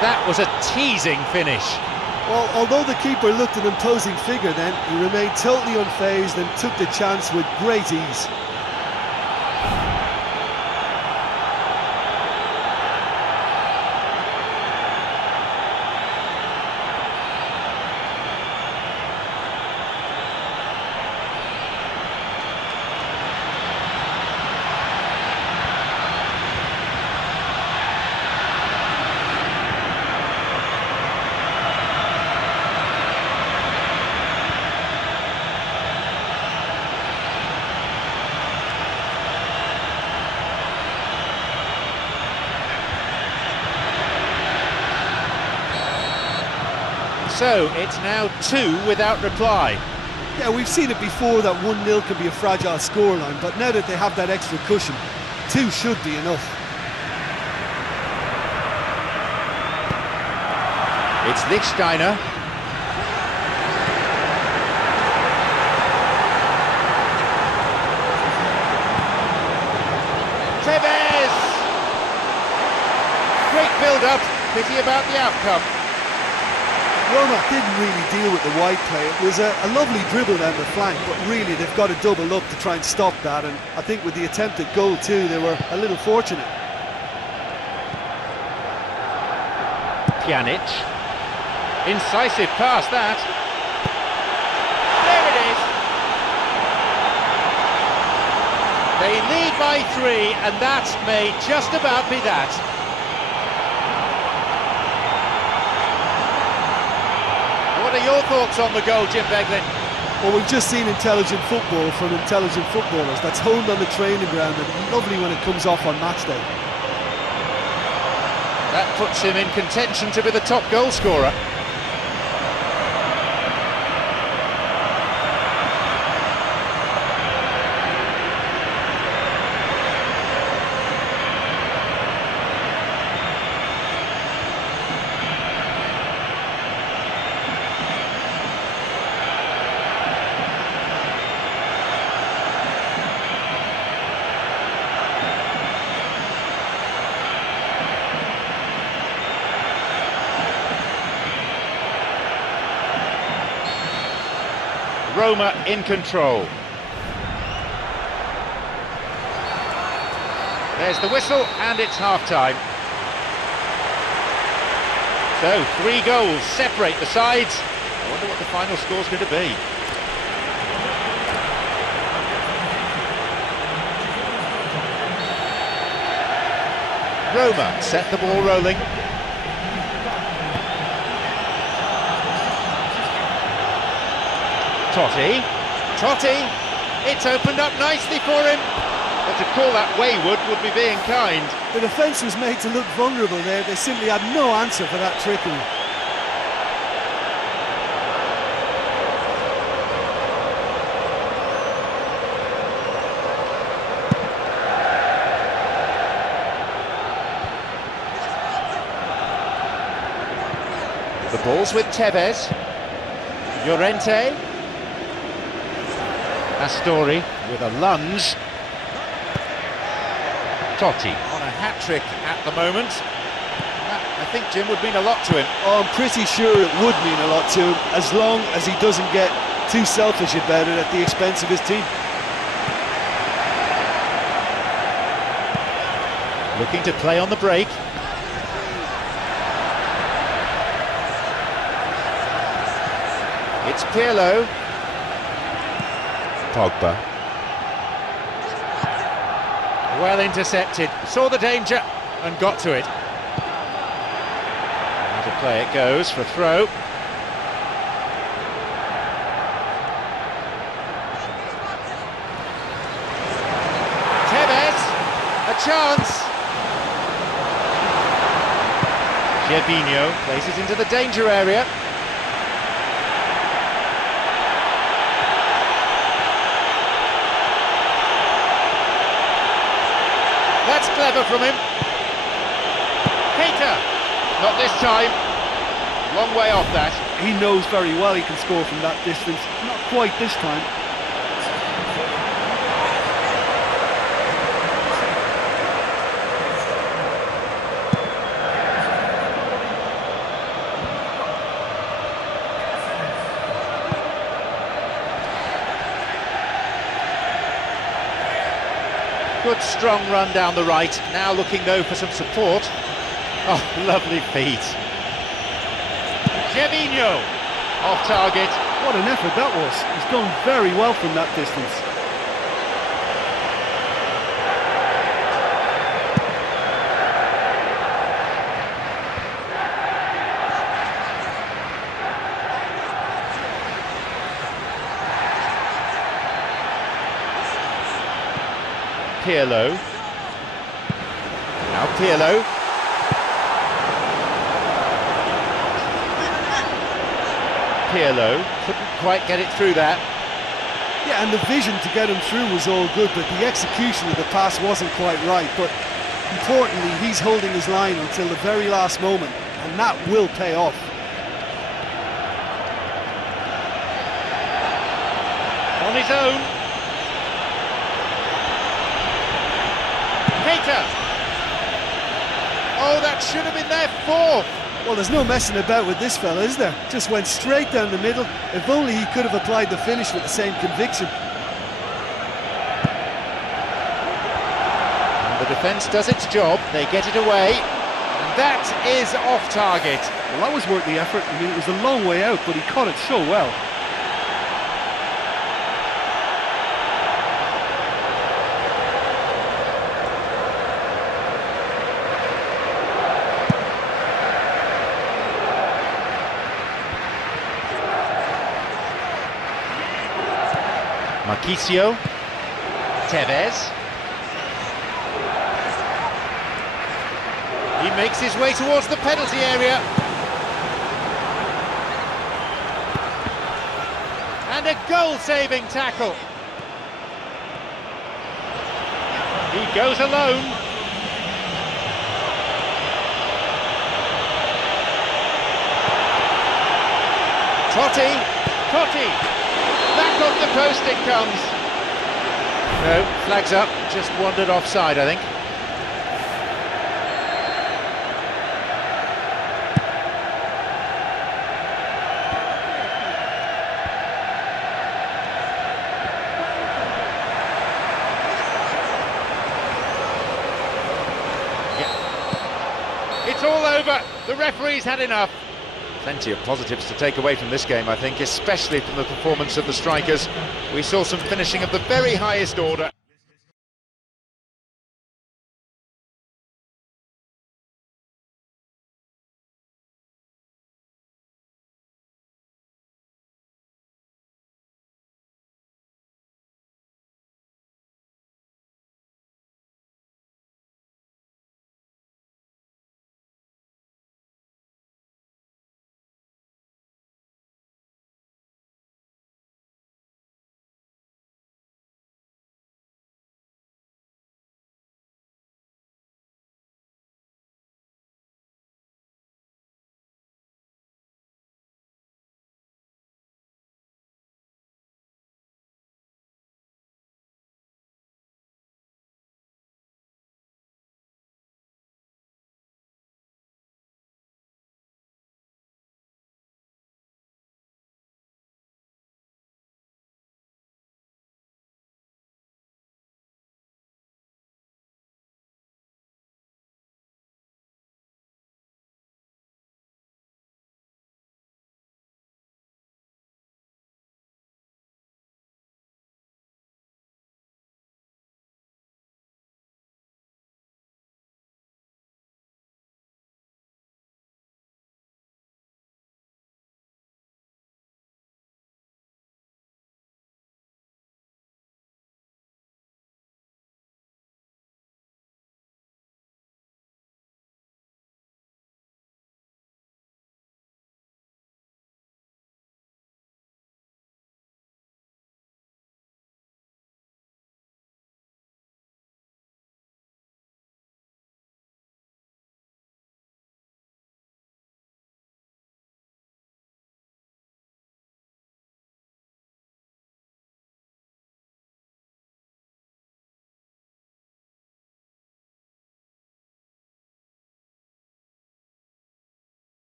That was a teasing finish. Well, although the keeper looked an imposing figure then, he remained totally unfazed and took the chance with great ease. So it's now 2 without reply. Yeah, we've seen it before that 1-0 can be a fragile scoreline, but now that they have that extra cushion, 2 should be enough. It's Lichtsteiner. Tevez! Great build-up, pity about the outcome. Roma didn't really deal with the wide play. It was a lovely dribble down the flank, but really they've got to double up to try and stop that, and I think with the attempted goal too, they were a little fortunate. Pjanic. Incisive pass, that. There it is. They lead by 3, and that may just about be that. What are your thoughts on the goal, Jim Beglin? Well, we've just seen intelligent football from intelligent footballers. That's honed on the training ground and lovely when it comes off on match day. That puts him in contention to be the top goal scorer. Roma in control. There's the whistle and it's half-time. So 3 goals separate the sides. I wonder what the final score's going to be. Roma set the ball rolling. Totti, it's opened up nicely for him, but to call that wayward would be being kind. The defence was made to look vulnerable there. They simply had no answer for that trickery. The ball's with Tevez. Llorente. Astori with a lunge. Totti on a hat-trick at the moment. That, I think, Jim, would mean a lot to him. Oh, I'm pretty sure it would mean a lot to him, as long as he doesn't get too selfish about it at the expense of his team. Looking to play on the break. It's Pirlo. Pogba. Well intercepted, saw the danger and got to it. Into play it goes for throw. Tevez, a chance. Gervinho plays it into the danger area. That's clever from him. Keita, not this time. Long way off that. He knows very well he can score from that distance. Not quite this time. Good strong run down the right, now looking though for some support. Oh, lovely feet. Gervinho, off target. What an effort that was. He's done very well from that distance. Pirlo. Now Pirlo. Pirlo, couldn't quite get it through that. Yeah, and the vision to get him through was all good, but the execution of the pass wasn't quite right. But importantly, he's holding his line until the very last moment, and that will pay off. On his own. Keita! Oh, that should have been their fourth! Well, there's no messing about with this fella, is there? Just went straight down the middle. If only he could have applied the finish with the same conviction. And the defence does its job, they get it away, and that is off target. Well, that was worth the effort. I mean, it was a long way out, but he caught it so well. Marquisio, Tevez. He makes his way towards the penalty area. And a goal-saving tackle. He goes alone. Totti. Back off the post it comes. No, flags up, just wandered offside, I think. Yeah. It's all over. The referee's had enough. Plenty of positives to take away from this game, I think, especially from the performance of the strikers. We saw some finishing of the very highest order.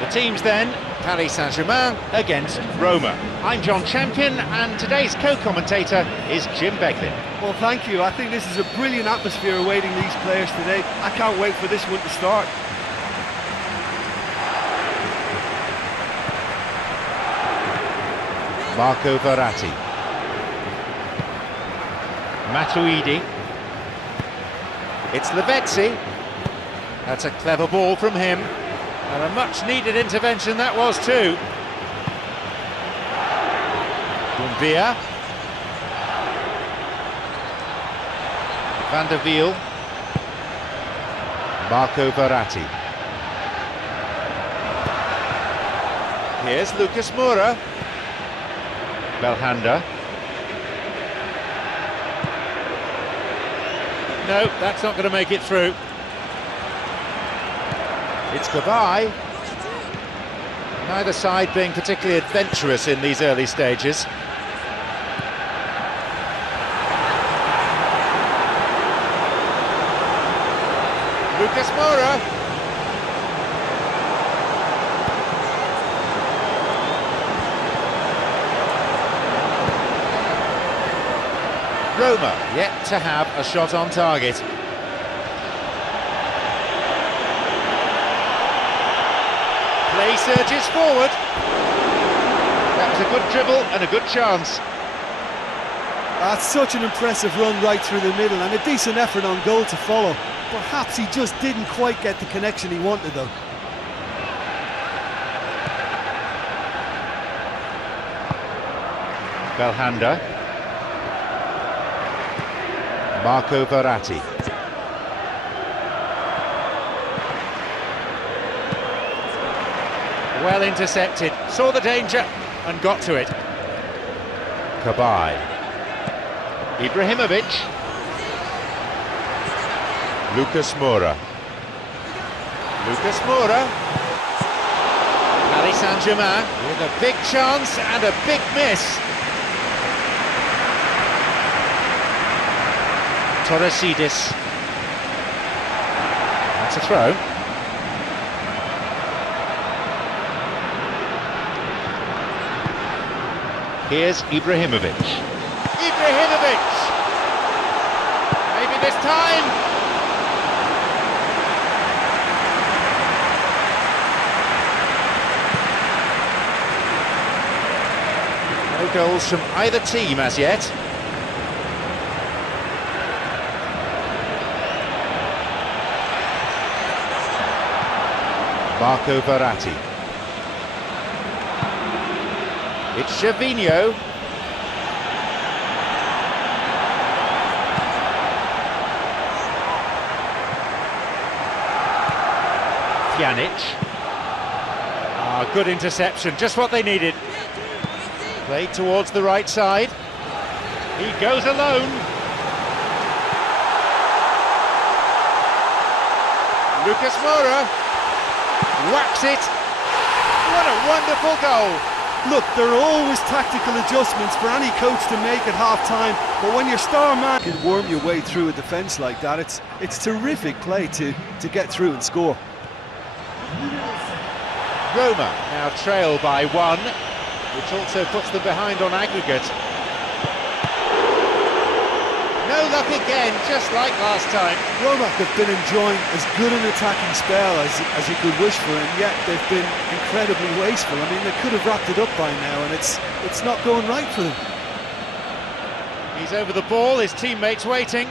The teams then, Paris Saint-Germain against Roma. I'm John Champion, and today's co-commentator is Jim Beglin. Well, thank you. I think this is a brilliant atmosphere awaiting these players today. I can't wait for this one to start. Marco Verratti. Matuidi. It's Lavezzi. That's a clever ball from him. And a much-needed intervention that was too. Doumbia. Van der Wiel. Marco Verratti. Here's Lucas Moura. Belhanda. No, that's not going to make it through. It's Kabay. Neither side being particularly adventurous in these early stages. Lucas Moura. Roma yet to have a shot on target. Play surges forward. That was a good dribble and a good chance. That's such an impressive run right through the middle, and a decent effort on goal to follow. Perhaps he just didn't quite get the connection he wanted though. Belhanda. Marco Verratti. Well intercepted, saw the danger and got to it. Kabay. Ibrahimovic. Lucas Moura. Lucas Moura. Paris Saint-Germain with a big chance and a big miss. Torresidis. That's a throw. Here's Ibrahimovic. Ibrahimovic! Maybe this time! No goals from either team as yet. Marco Verratti. It's Gervinho. Pjanic. Ah, good interception, just what they needed. Played towards the right side. He goes alone. Lucas Moura whacks it. What a wonderful goal. Look, there are always tactical adjustments for any coach to make at half-time, but when your star man can worm your way through a defence like that, it's terrific play to get through and score. Roma now trail by 1, which also puts them behind on aggregate. No luck again, just like last time. Roma have been enjoying as good an attacking spell as you could wish for, and yet they've been incredibly wasteful. I mean, they could have wrapped it up by now, and it's not going right for them. He's over the ball, his teammates waiting.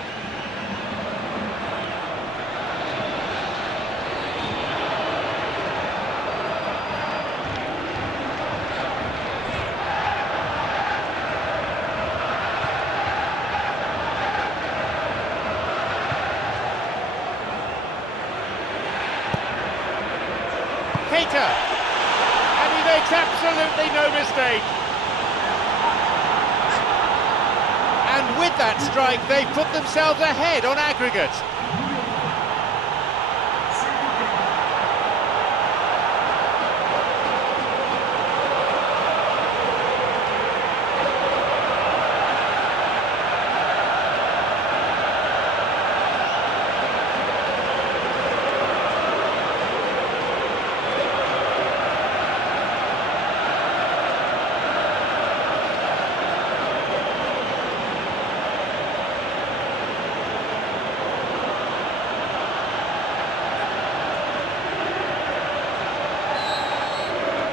And he makes absolutely no mistake. And with that strike, they put themselves ahead on aggregate.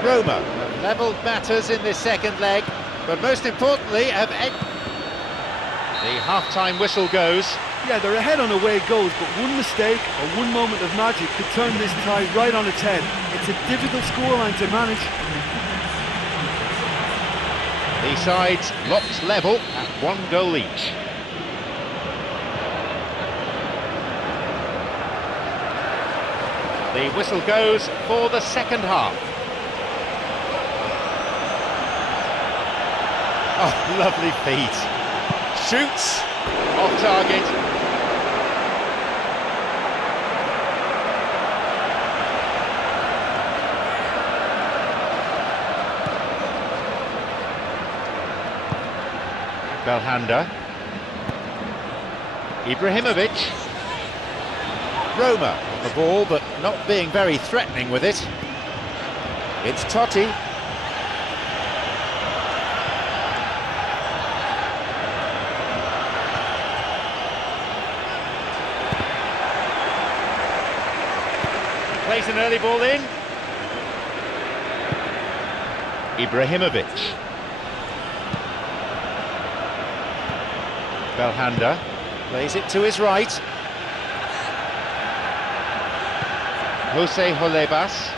Roma have levelled matters in this second leg, but most importantly have the half-time whistle goes. Yeah, they're ahead on away goals, but one mistake or one moment of magic could turn this tie right on its head. It's a difficult scoreline to manage. The sides locked level at 1 goal each. The whistle goes for the second half. Oh, lovely feet. Shoots off target. Belhanda. Ibrahimovic. Roma on the ball, but not being very threatening with it. It's Totti. Plays an early ball in. Ibrahimovic. Belhanda plays it to his right. Jose Holebas.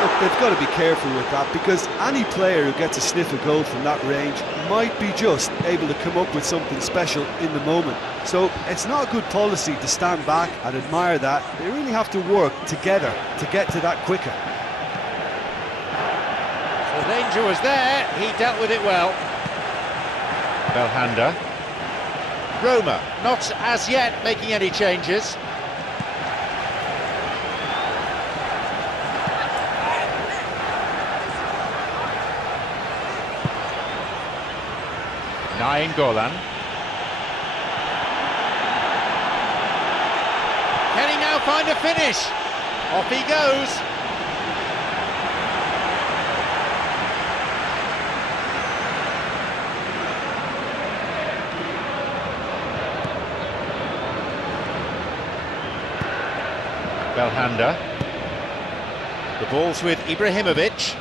Look, they've got to be careful with that, because any player who gets a sniff of goal from that range might be just able to come up with something special in the moment. So it's not a good policy to stand back and admire that. They really have to work together to get to that quicker. The danger was there, he dealt with it well. Belhanda. Roma not as yet making any changes. Golan. Can he now find a finish? Off he goes. Belhanda. The ball's with Ibrahimovic.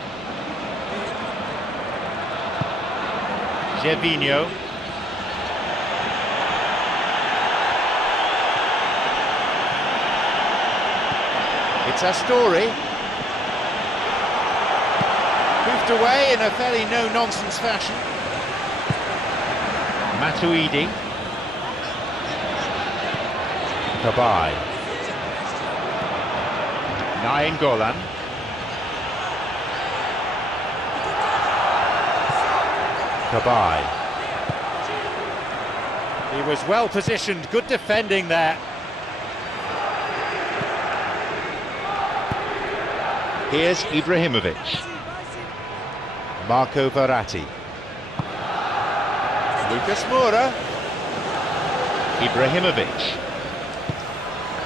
Gervinho. It's Astori. Moved away in a fairly no-nonsense fashion. Matuidi. Kabai. Golan. Kabai. He was well positioned, good defending there. Here's Ibrahimovic. Marco Verratti. Lucas Moura. Ibrahimovic.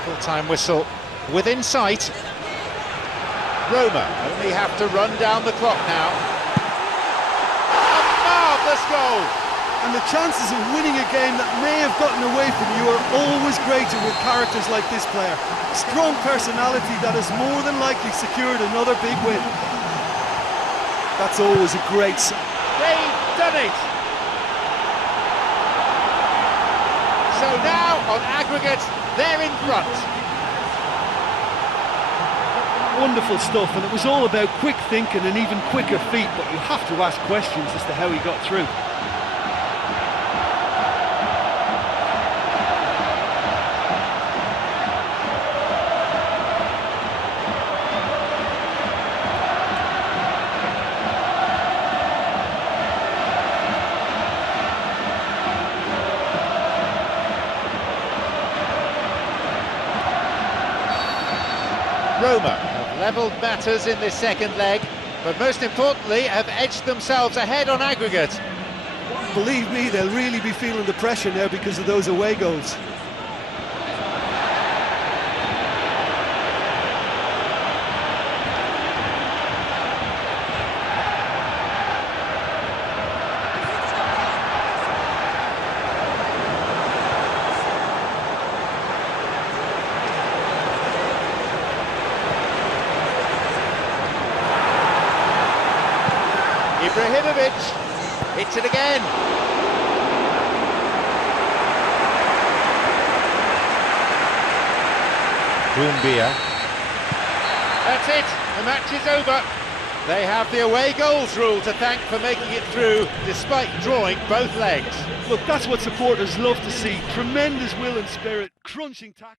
Full-time whistle within sight. Roma only have to run down the clock now. A marvellous goal! And the chances of winning a game that may have gotten away from you are always greater with characters like this player. Strong personality that has more than likely secured another big win. That's always a great sign. They've done it! So now, on aggregate, they're in front. Wonderful stuff, and it was all about quick thinking and even quicker feet, but you have to ask questions as to how he got through. Roma have levelled matters in this second leg, but most importantly have edged themselves ahead on aggregate. Believe me, they'll really be feeling the pressure now because of those away goals. Ibrahimovic hits it again. Doumbia. That's it, the match is over. They have the away goals rule to thank for making it through, despite drawing both legs. Look, that's what supporters love to see. Tremendous will and spirit, crunching tackle.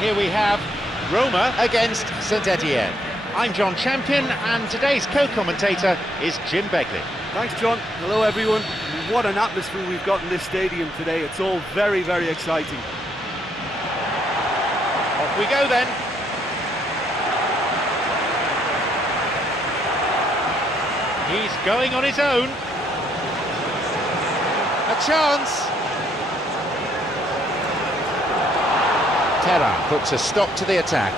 Here we have Roma against St Etienne. I'm John Champion, and today's co-commentator is Jim Begley. Thanks, John. Hello, everyone. What an atmosphere we've got in this stadium today. It's all very, very exciting. Off we go then. He's going on his own. A chance. Terra puts a stop to the attack.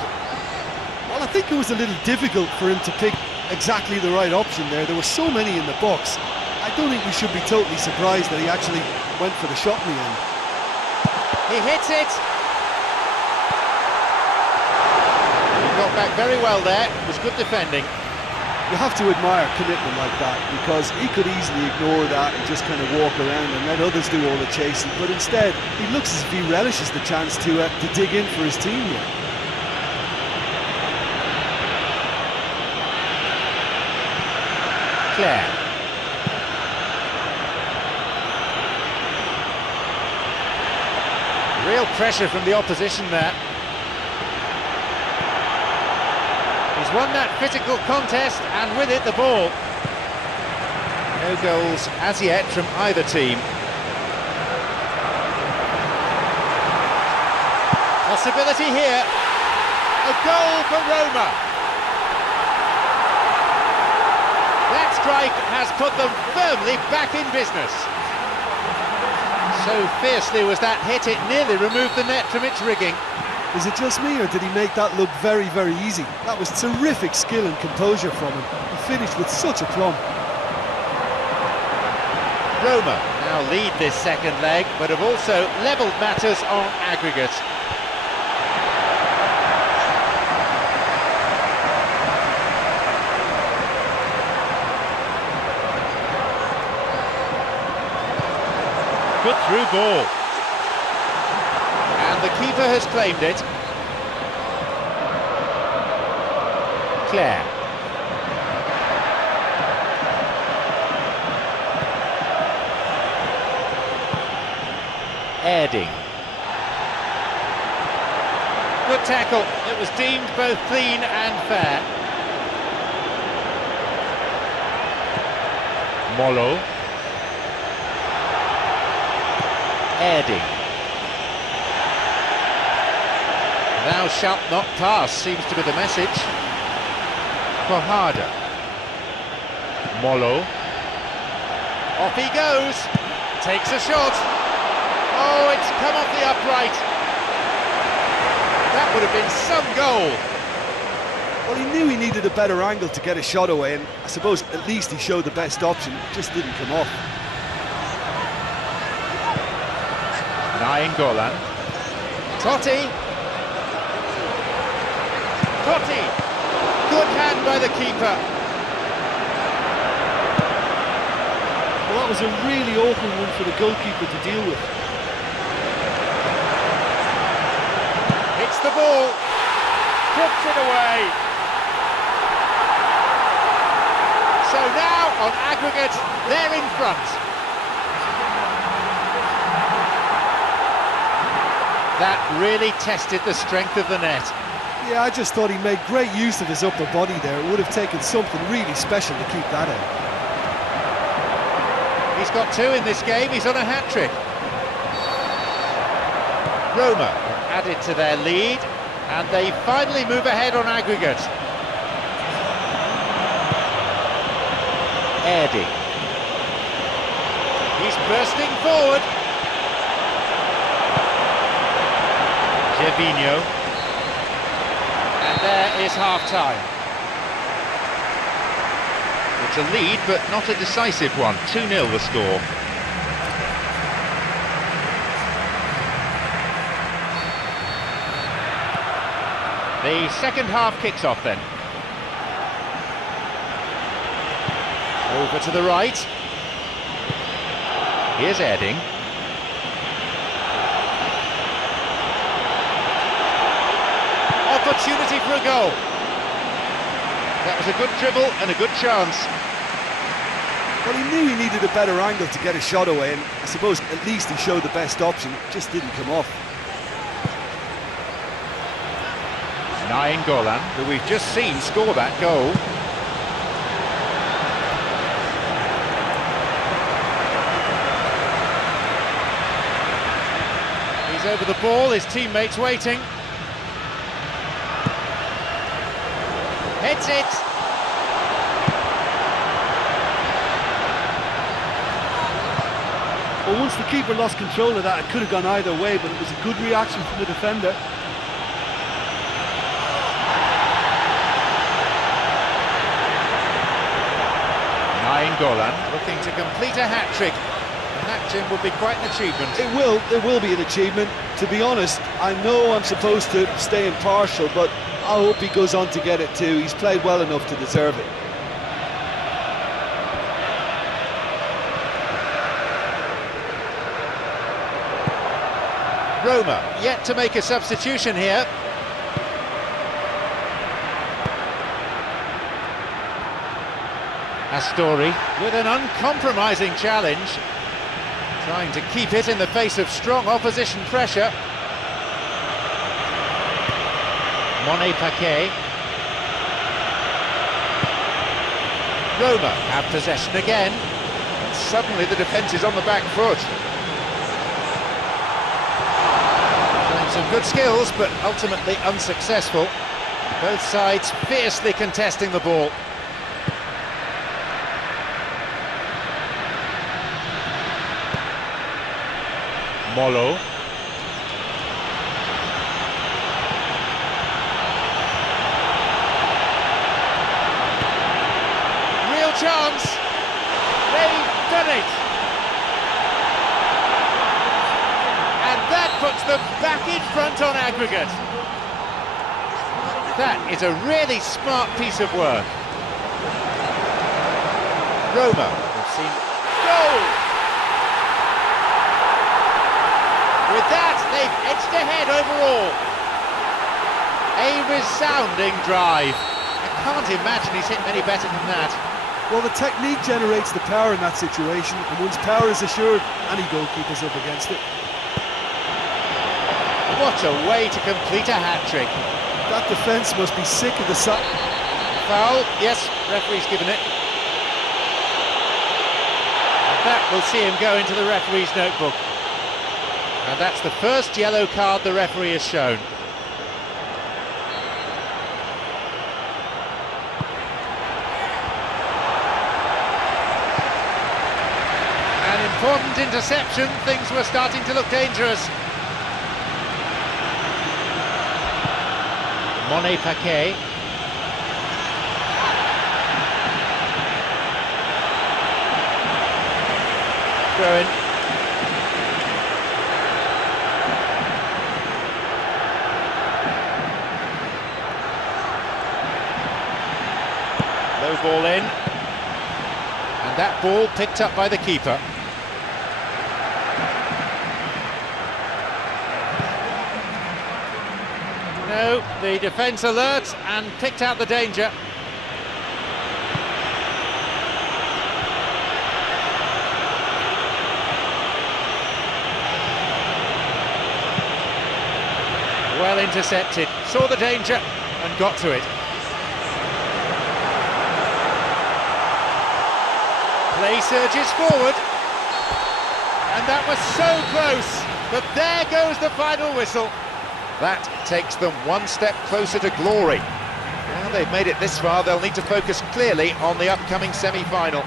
Well, I think it was a little difficult for him to pick exactly the right option there. There were so many in the box. I don't think we should be totally surprised that he actually went for the shot in the end. He hits it. He got got back very well there. It was good defending. You have to admire commitment like that, because he could easily ignore that and just kind of walk around and let others do all the chasing, but instead he looks as if he relishes the chance to dig in for his team here. Claire. Real pressure from the opposition there. He's won that physical contest, and with it the ball. No goals as yet from either team. Possibility here. A goal for Roma. That strike has put them firmly back in business. So fiercely was that hit, it nearly removed the net from its rigging. Is it just me, or did he make that look very, very easy? That was terrific skill and composure from him. He finished with such aplomb. Roma now lead this second leg, but have also levelled matters on aggregate. Good through ball. And the keeper has claimed it. Claire. Erding. Good tackle. It was deemed both clean and fair. Molo. Erding. Thou shalt not pass seems to be the message. Kohada. Molo. Off he goes. Takes a shot. Oh, it's come off the upright. That would have been some goal. Well, he knew he needed a better angle to get a shot away, and I suppose at least he showed the best option. It just didn't come off. Nainggolan. Totti. Totti. Good hand by the keeper. Well, that was a really awkward one for the goalkeeper to deal with. Hits the ball. Puts it away. So now, on aggregate, they're in front. That really tested the strength of the net. Yeah, I just thought he made great use of his upper body there. It would have taken something really special to keep that out. He's got two in this game, he's on a hat-trick. Roma have added to their lead, and they finally move ahead on aggregate. Erding. He's bursting forward. Gervinho. And there is half-time. It's a lead, but not a decisive one. 2-0 the score. The second half kicks off then. Over to the right. Here's Erding. Opportunity for a goal. That was a good dribble and a good chance. Well, he knew he needed a better angle to get a shot away, and I suppose at least he showed the best option. It just didn't come off. Nainggolan, who we've just seen score that goal. He's over the ball, his teammates waiting. Hits it. Well, once the keeper lost control of that, it could have gone either way, but it was a good reaction from the defender. Nainggolan looking to complete a hat-trick. that, Jim, would be quite an achievement. It will be an achievement. To be honest, I know I'm supposed to stay impartial, but I hope he goes on to get it too. He's played well enough to deserve it. Roma yet to make a substitution here. Astori with an uncompromising challenge, trying to keep it in the face of strong opposition pressure. Paquet. Roma have possession again, and suddenly the defence is on the back foot. Showing some good skills, but ultimately unsuccessful. Both sides fiercely contesting the ball. Molo. Real chance. They've done it. And that puts them back in front on aggregate. That is a really smart piece of work. Roma have seen goal. With that, they've edged ahead overall. A resounding drive. I can't imagine he's hit many better than that. Well, the technique generates the power in that situation, and once power is assured, any goalkeeper's up against it. What a way to complete a hat-trick. That defence must be sick of the sight. Foul, yes, referee's given it. And that will see him go into the referee's notebook. And that's the first yellow card the referee has shown. An important interception, things were starting to look dangerous. Paquet. Throw in. Low ball in, and that ball picked up by the keeper. No, the defence alert and picked out the danger. Well intercepted, saw the danger and got to it. Play surges forward, and that was so close, but there goes the final whistle. That takes them one step closer to glory. Now they've made it this far, they'll need to focus clearly on the upcoming semi-final.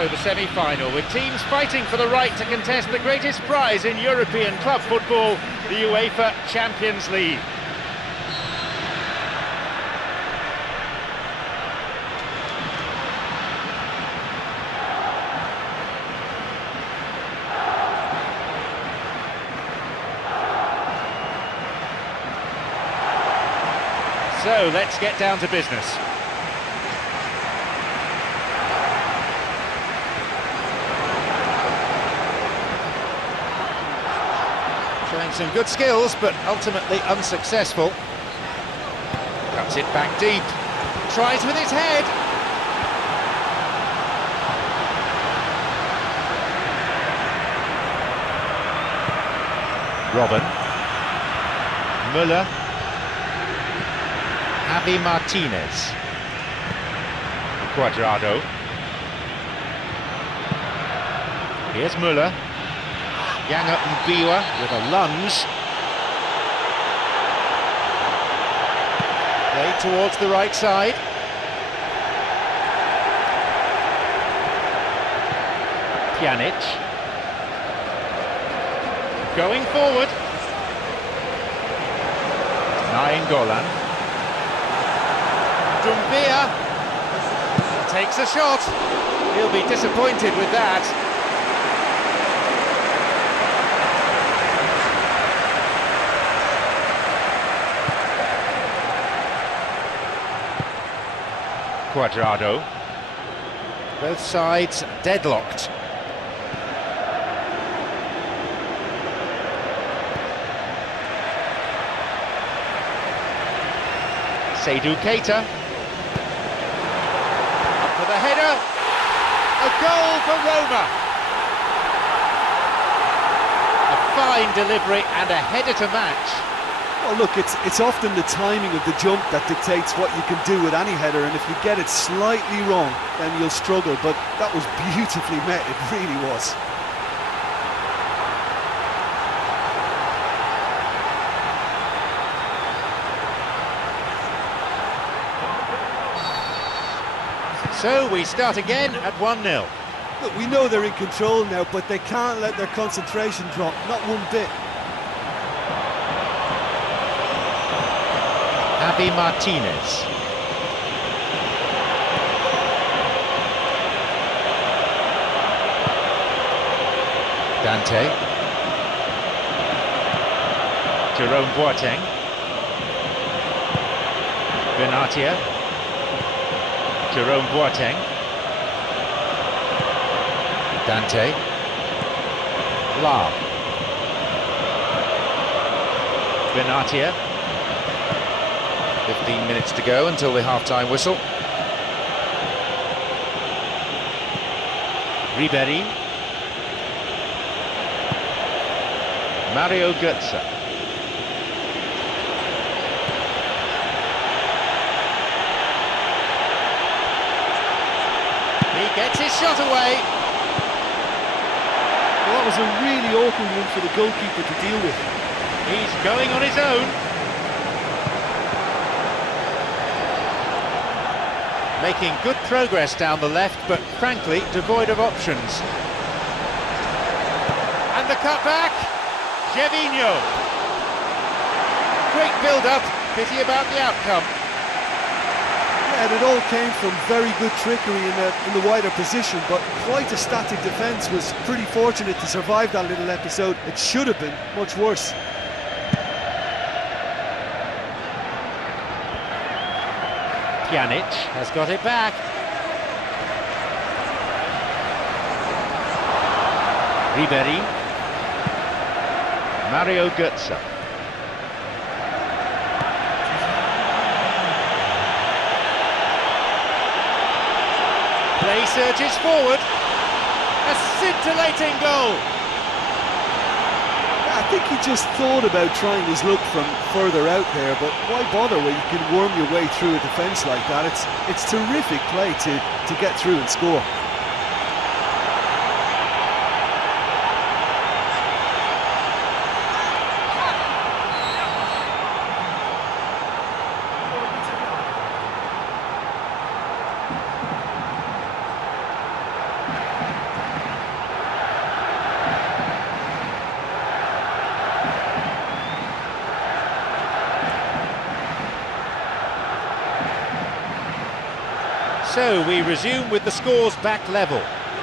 So the semi-final, with teams fighting for the right to contest the greatest prize in European club football, the UEFA Champions League. So let's get down to business. Showing some good skills, but ultimately unsuccessful. Cuts it back deep. Tries with his head. Robin. Müller. Javi Martinez. Cuadrado. Here's Müller. Yanga Mbiwa with a lunge. Played towards the right side. Pjanic. Going forward. Nainggolan. Dumbia takes a shot. He'll be disappointed with that. Cuadrado. Both sides deadlocked. Seydou Keita. For the header, a goal for Roma. A fine delivery and a header to match. Well, look, it's often the timing of the jump that dictates what you can do with any header, and if you get it slightly wrong, then you'll struggle, but that was beautifully met, it really was. So we start again at 1-0. Look, we know they're in control now, but they can't let their concentration drop, not one bit. Javi Martinez. Dante. Jerome Boateng. Benatia. Jerome Boateng. Dante. Lahm. Benatia. 15 minutes to go until the half-time whistle. Ribéry. Mario Götze. He gets his shot away. Well, that was a really awkward one for the goalkeeper to deal with. He's going on his own. Making good progress down the left, but frankly devoid of options. And the cutback, Gervinho. Great build-up, pity about the outcome. Yeah, and it all came from very good trickery in the wider position, but quite a static defence. Was pretty fortunate to survive that little episode. It should have been much worse. Pjanic has got it back. Ribéry. Mario Götze. Play surges forward. A scintillating goal. I think he just thought about trying his luck from further out there, but why bother when you can worm your way through a defence like that? It's terrific play to get through and score. So we resume with the scores back level.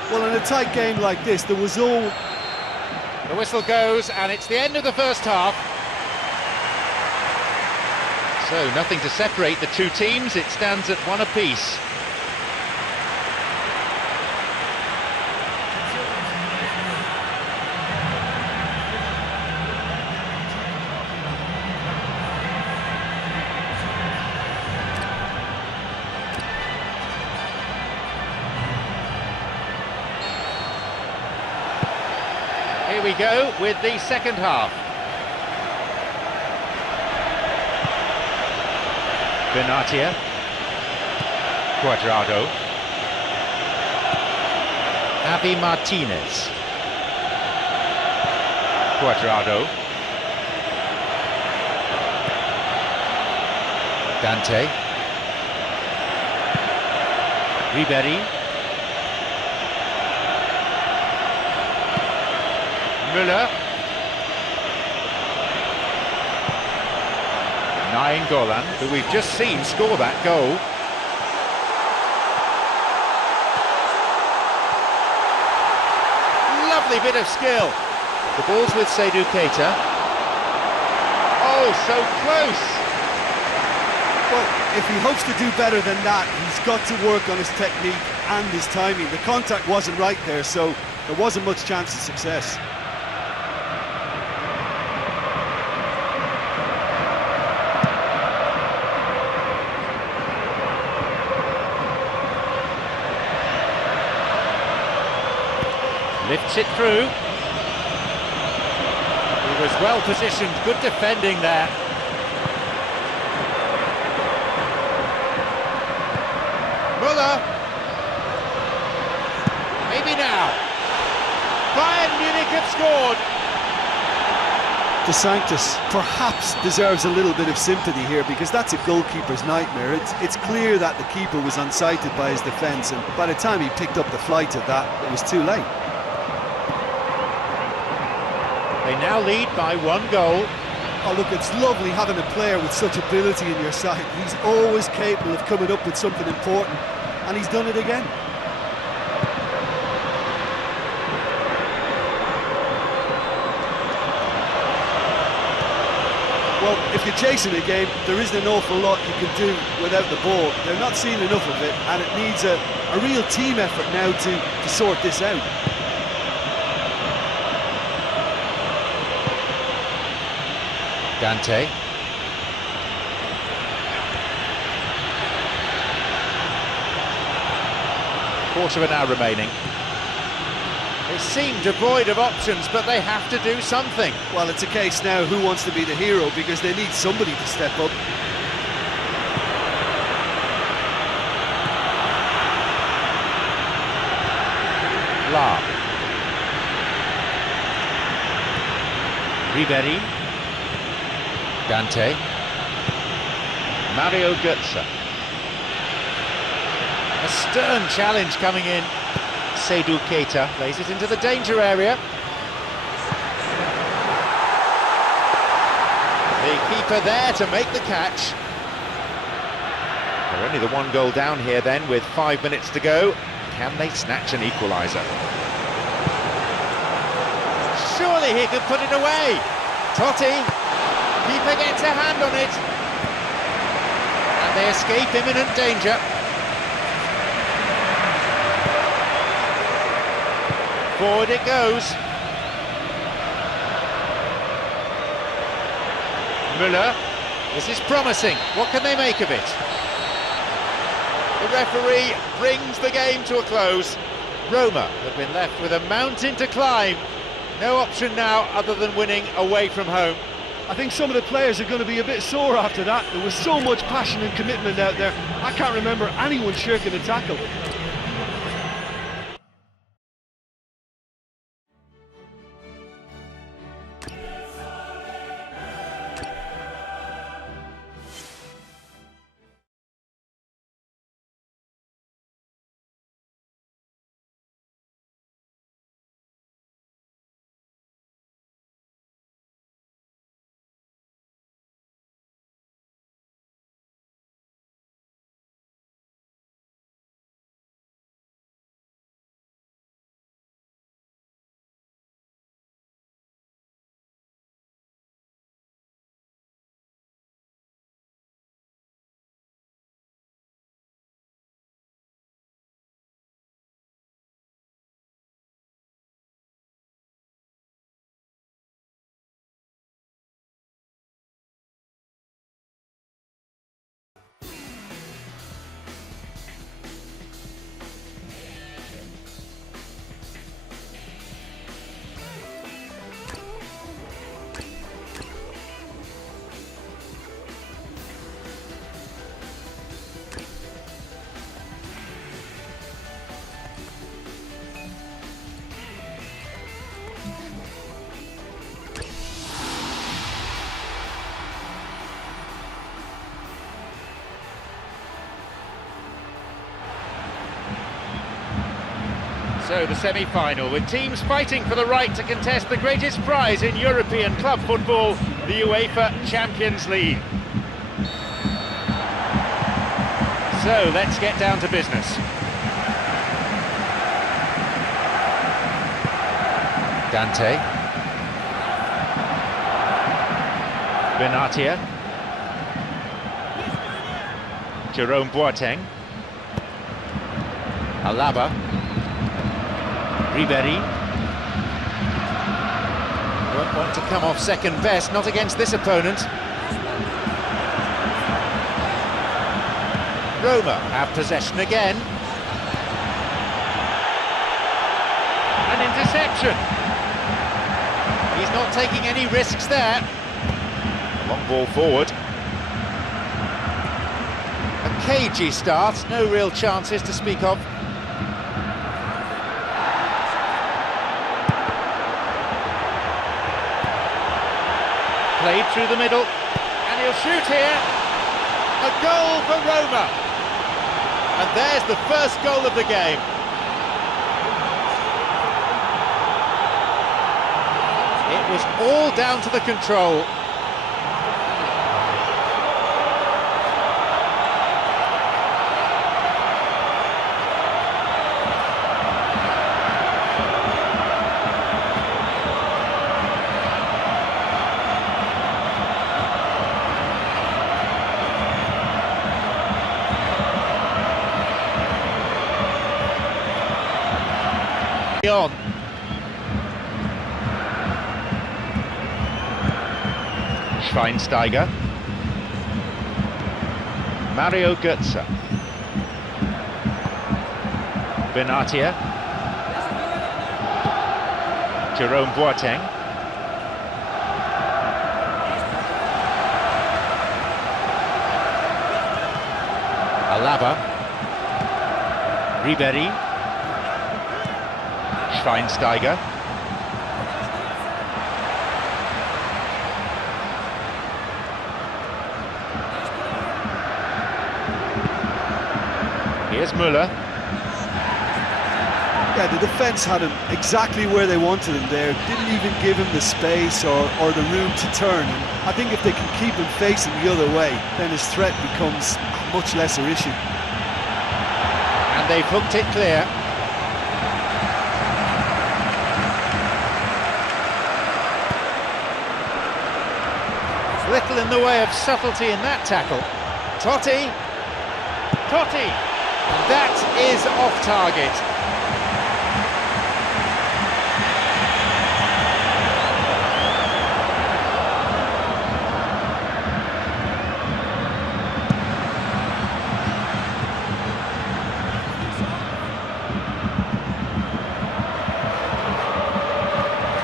Well, in a tight game like this, there was all... The whistle goes, and it's the end of the first half. So nothing to separate the two teams, it stands at 1 apiece. Here we go with the second half. Benatia, Cuadrado, Javi Martinez, Cuadrado, Dante, Ribery, Müller, Nainggolan, who we've just seen score that goal. Lovely bit of skill. The ball's with Seydou Keita. Oh, so close! Well, if he hopes to do better than that, he's got to work on his technique and his timing. The contact wasn't right there, so there wasn't much chance of success. Lifts it through. He was well positioned, good defending there. Müller. Maybe now. Bayern Munich have scored. De Sanctis perhaps deserves a little bit of sympathy here, because that's a goalkeeper's nightmare. It's clear that the keeper was unsighted by his defence, and by the time he picked up the flight of that, it was too late. They now lead by 1 goal. Oh look, it's lovely having a player with such ability in your side. He's always capable of coming up with something important, and he's done it again. Well, if you're chasing a game, there isn't an awful lot you can do without the ball. They're not seeing enough of it, and it needs a real team effort now to sort this out. Dante. Quarter of an hour remaining. They seem devoid of options, but they have to do something. Well, it's a case now who wants to be the hero, because they need somebody to step up. La. Ribery. Dante, Mario Götze. A stern challenge coming in. Seydou Keita plays it into the danger area. The keeper there to make the catch. They're only the 1 goal down here then, with 5 minutes to go. Can they snatch an equaliser? Surely he could put it away. Totti. Keeper gets a hand on it, and they escape imminent danger. Forward it goes. Müller. This is promising. What can they make of it? The referee brings the game to a close. Roma have been left with a mountain to climb. No option now other than winning away from home. I think some of the players are going to be a bit sore after that. There was so much passion and commitment out there. I can't remember anyone shirking a tackle. So the semi-final, with teams fighting for the right to contest the greatest prize in European club football, the UEFA Champions League. So let's get down to business. Dante. Benatia. Jerome Boateng. Alaba. Ribéry. Won't want to come off second best, not against this opponent. Roma have possession again. An interception. He's not taking any risks there. Long ball forward. A cagey start, no real chances to speak of. Played through the middle, and he'll shoot here. A goal for Roma. And there's the first goal of the game. It was all down to the control. On. Schweinsteiger. Mario Götze. Benatia. Jerome Boateng. Alaba. Ribéry. Schweinsteiger. Here's Müller. Yeah, the defence had him exactly where they wanted him there. Didn't even give him the space or the room to turn. And I think if they can keep him facing the other way, then his threat becomes a much lesser issue. And they've hooked it clear. Little in the way of subtlety in that tackle. Totti. Totti. That is off target.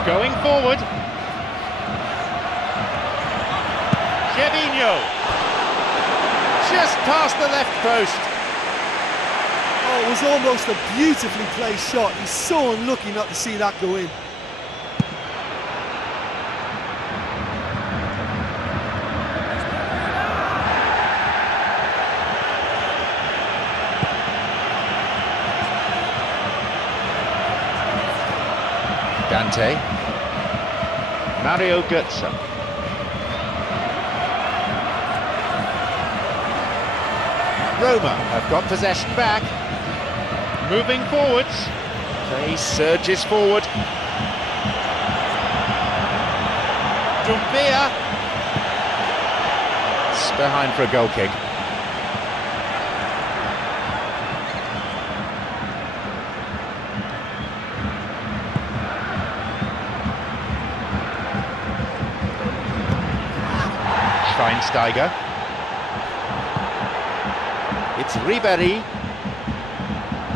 Going forward. Just past the left post. Oh, it was almost a beautifully placed shot. He's so unlucky not to see that go in. Dante. Mario Götze. Roma have got possession back. Moving forwards. Play surges forward. Dumbia. It's behind for a goal kick. Schweinsteiger. It's Ribéry.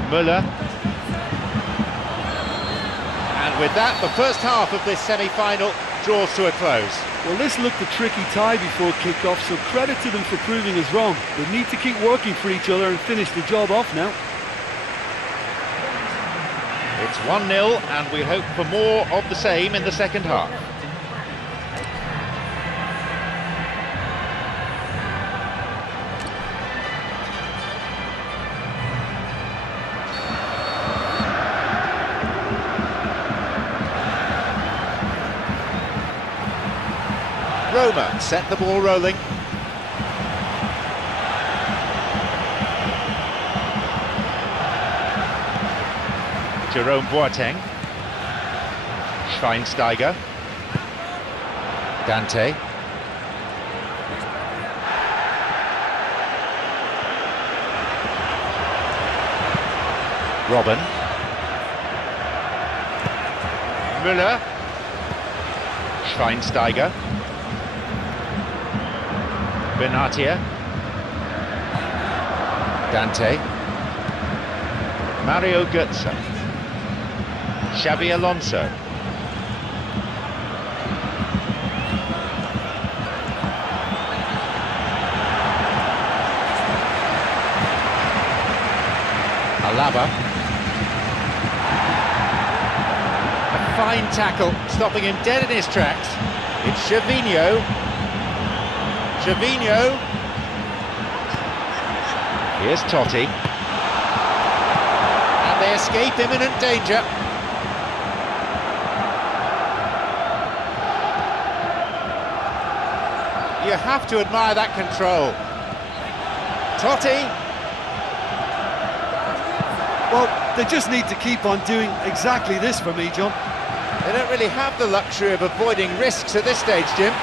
Müller. And with that, the first half of this semi-final draws to a close. Well, this looked a tricky tie before kick-off, so credit to them for proving us wrong. They need to keep working for each other and finish the job off now. It's 1-0, and we hope for more of the same in the second half. Roma set the ball rolling. Jerome Boateng. Schweinsteiger. Dante. Robben. Müller. Schweinsteiger. Benatia. Dante. Mario Götze. Xabi Alonso. Alaba. A fine tackle, stopping him dead in his tracks. It's Gervinho. Gervinho. Here's Totti. And they escape imminent danger. You have to admire that control. Totti. Well, they just need to keep on doing exactly this for me, John. They don't really have the luxury of avoiding risks at this stage, Jim.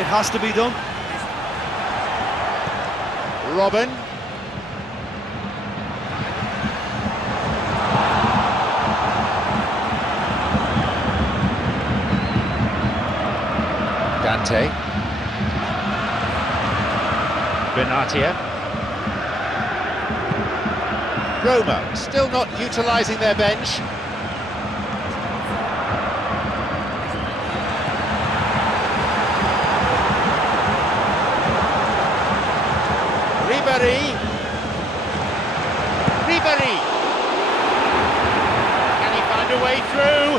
It has to be done. Robben. Dante. Benatia. Roma still not utilising their bench. Ribéry. Can he find a way through?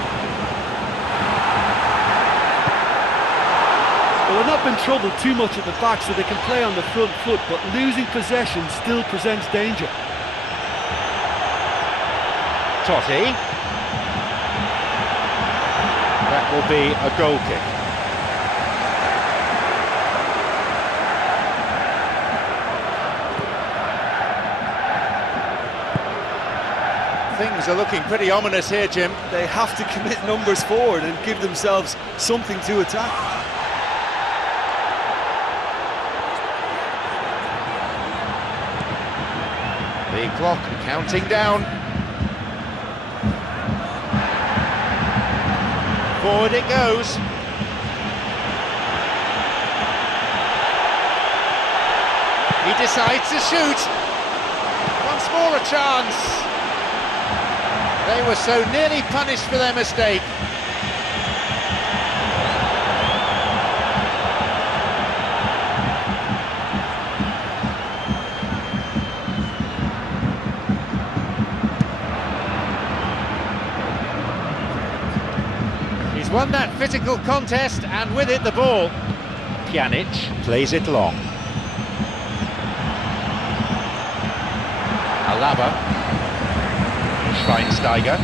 Well, they've not been troubled too much at the back, so they can play on the front foot, but losing possession still presents danger. Totti. That will be a goal kick. Things are looking pretty ominous here, Jim. They have to commit numbers forward and give themselves something to attack. The clock counting down. Forward it goes. He decides to shoot. Once more a chance. They were so nearly punished for their mistake. He's won that physical contest, and with it the ball. Pjanic plays it long. Alaba. Schweinsteiger.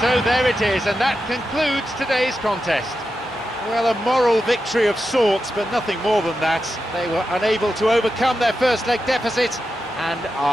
So there it is, and that concludes today's contest. Well, a moral victory of sorts, but nothing more than that. They were unable to overcome their first leg deficit and are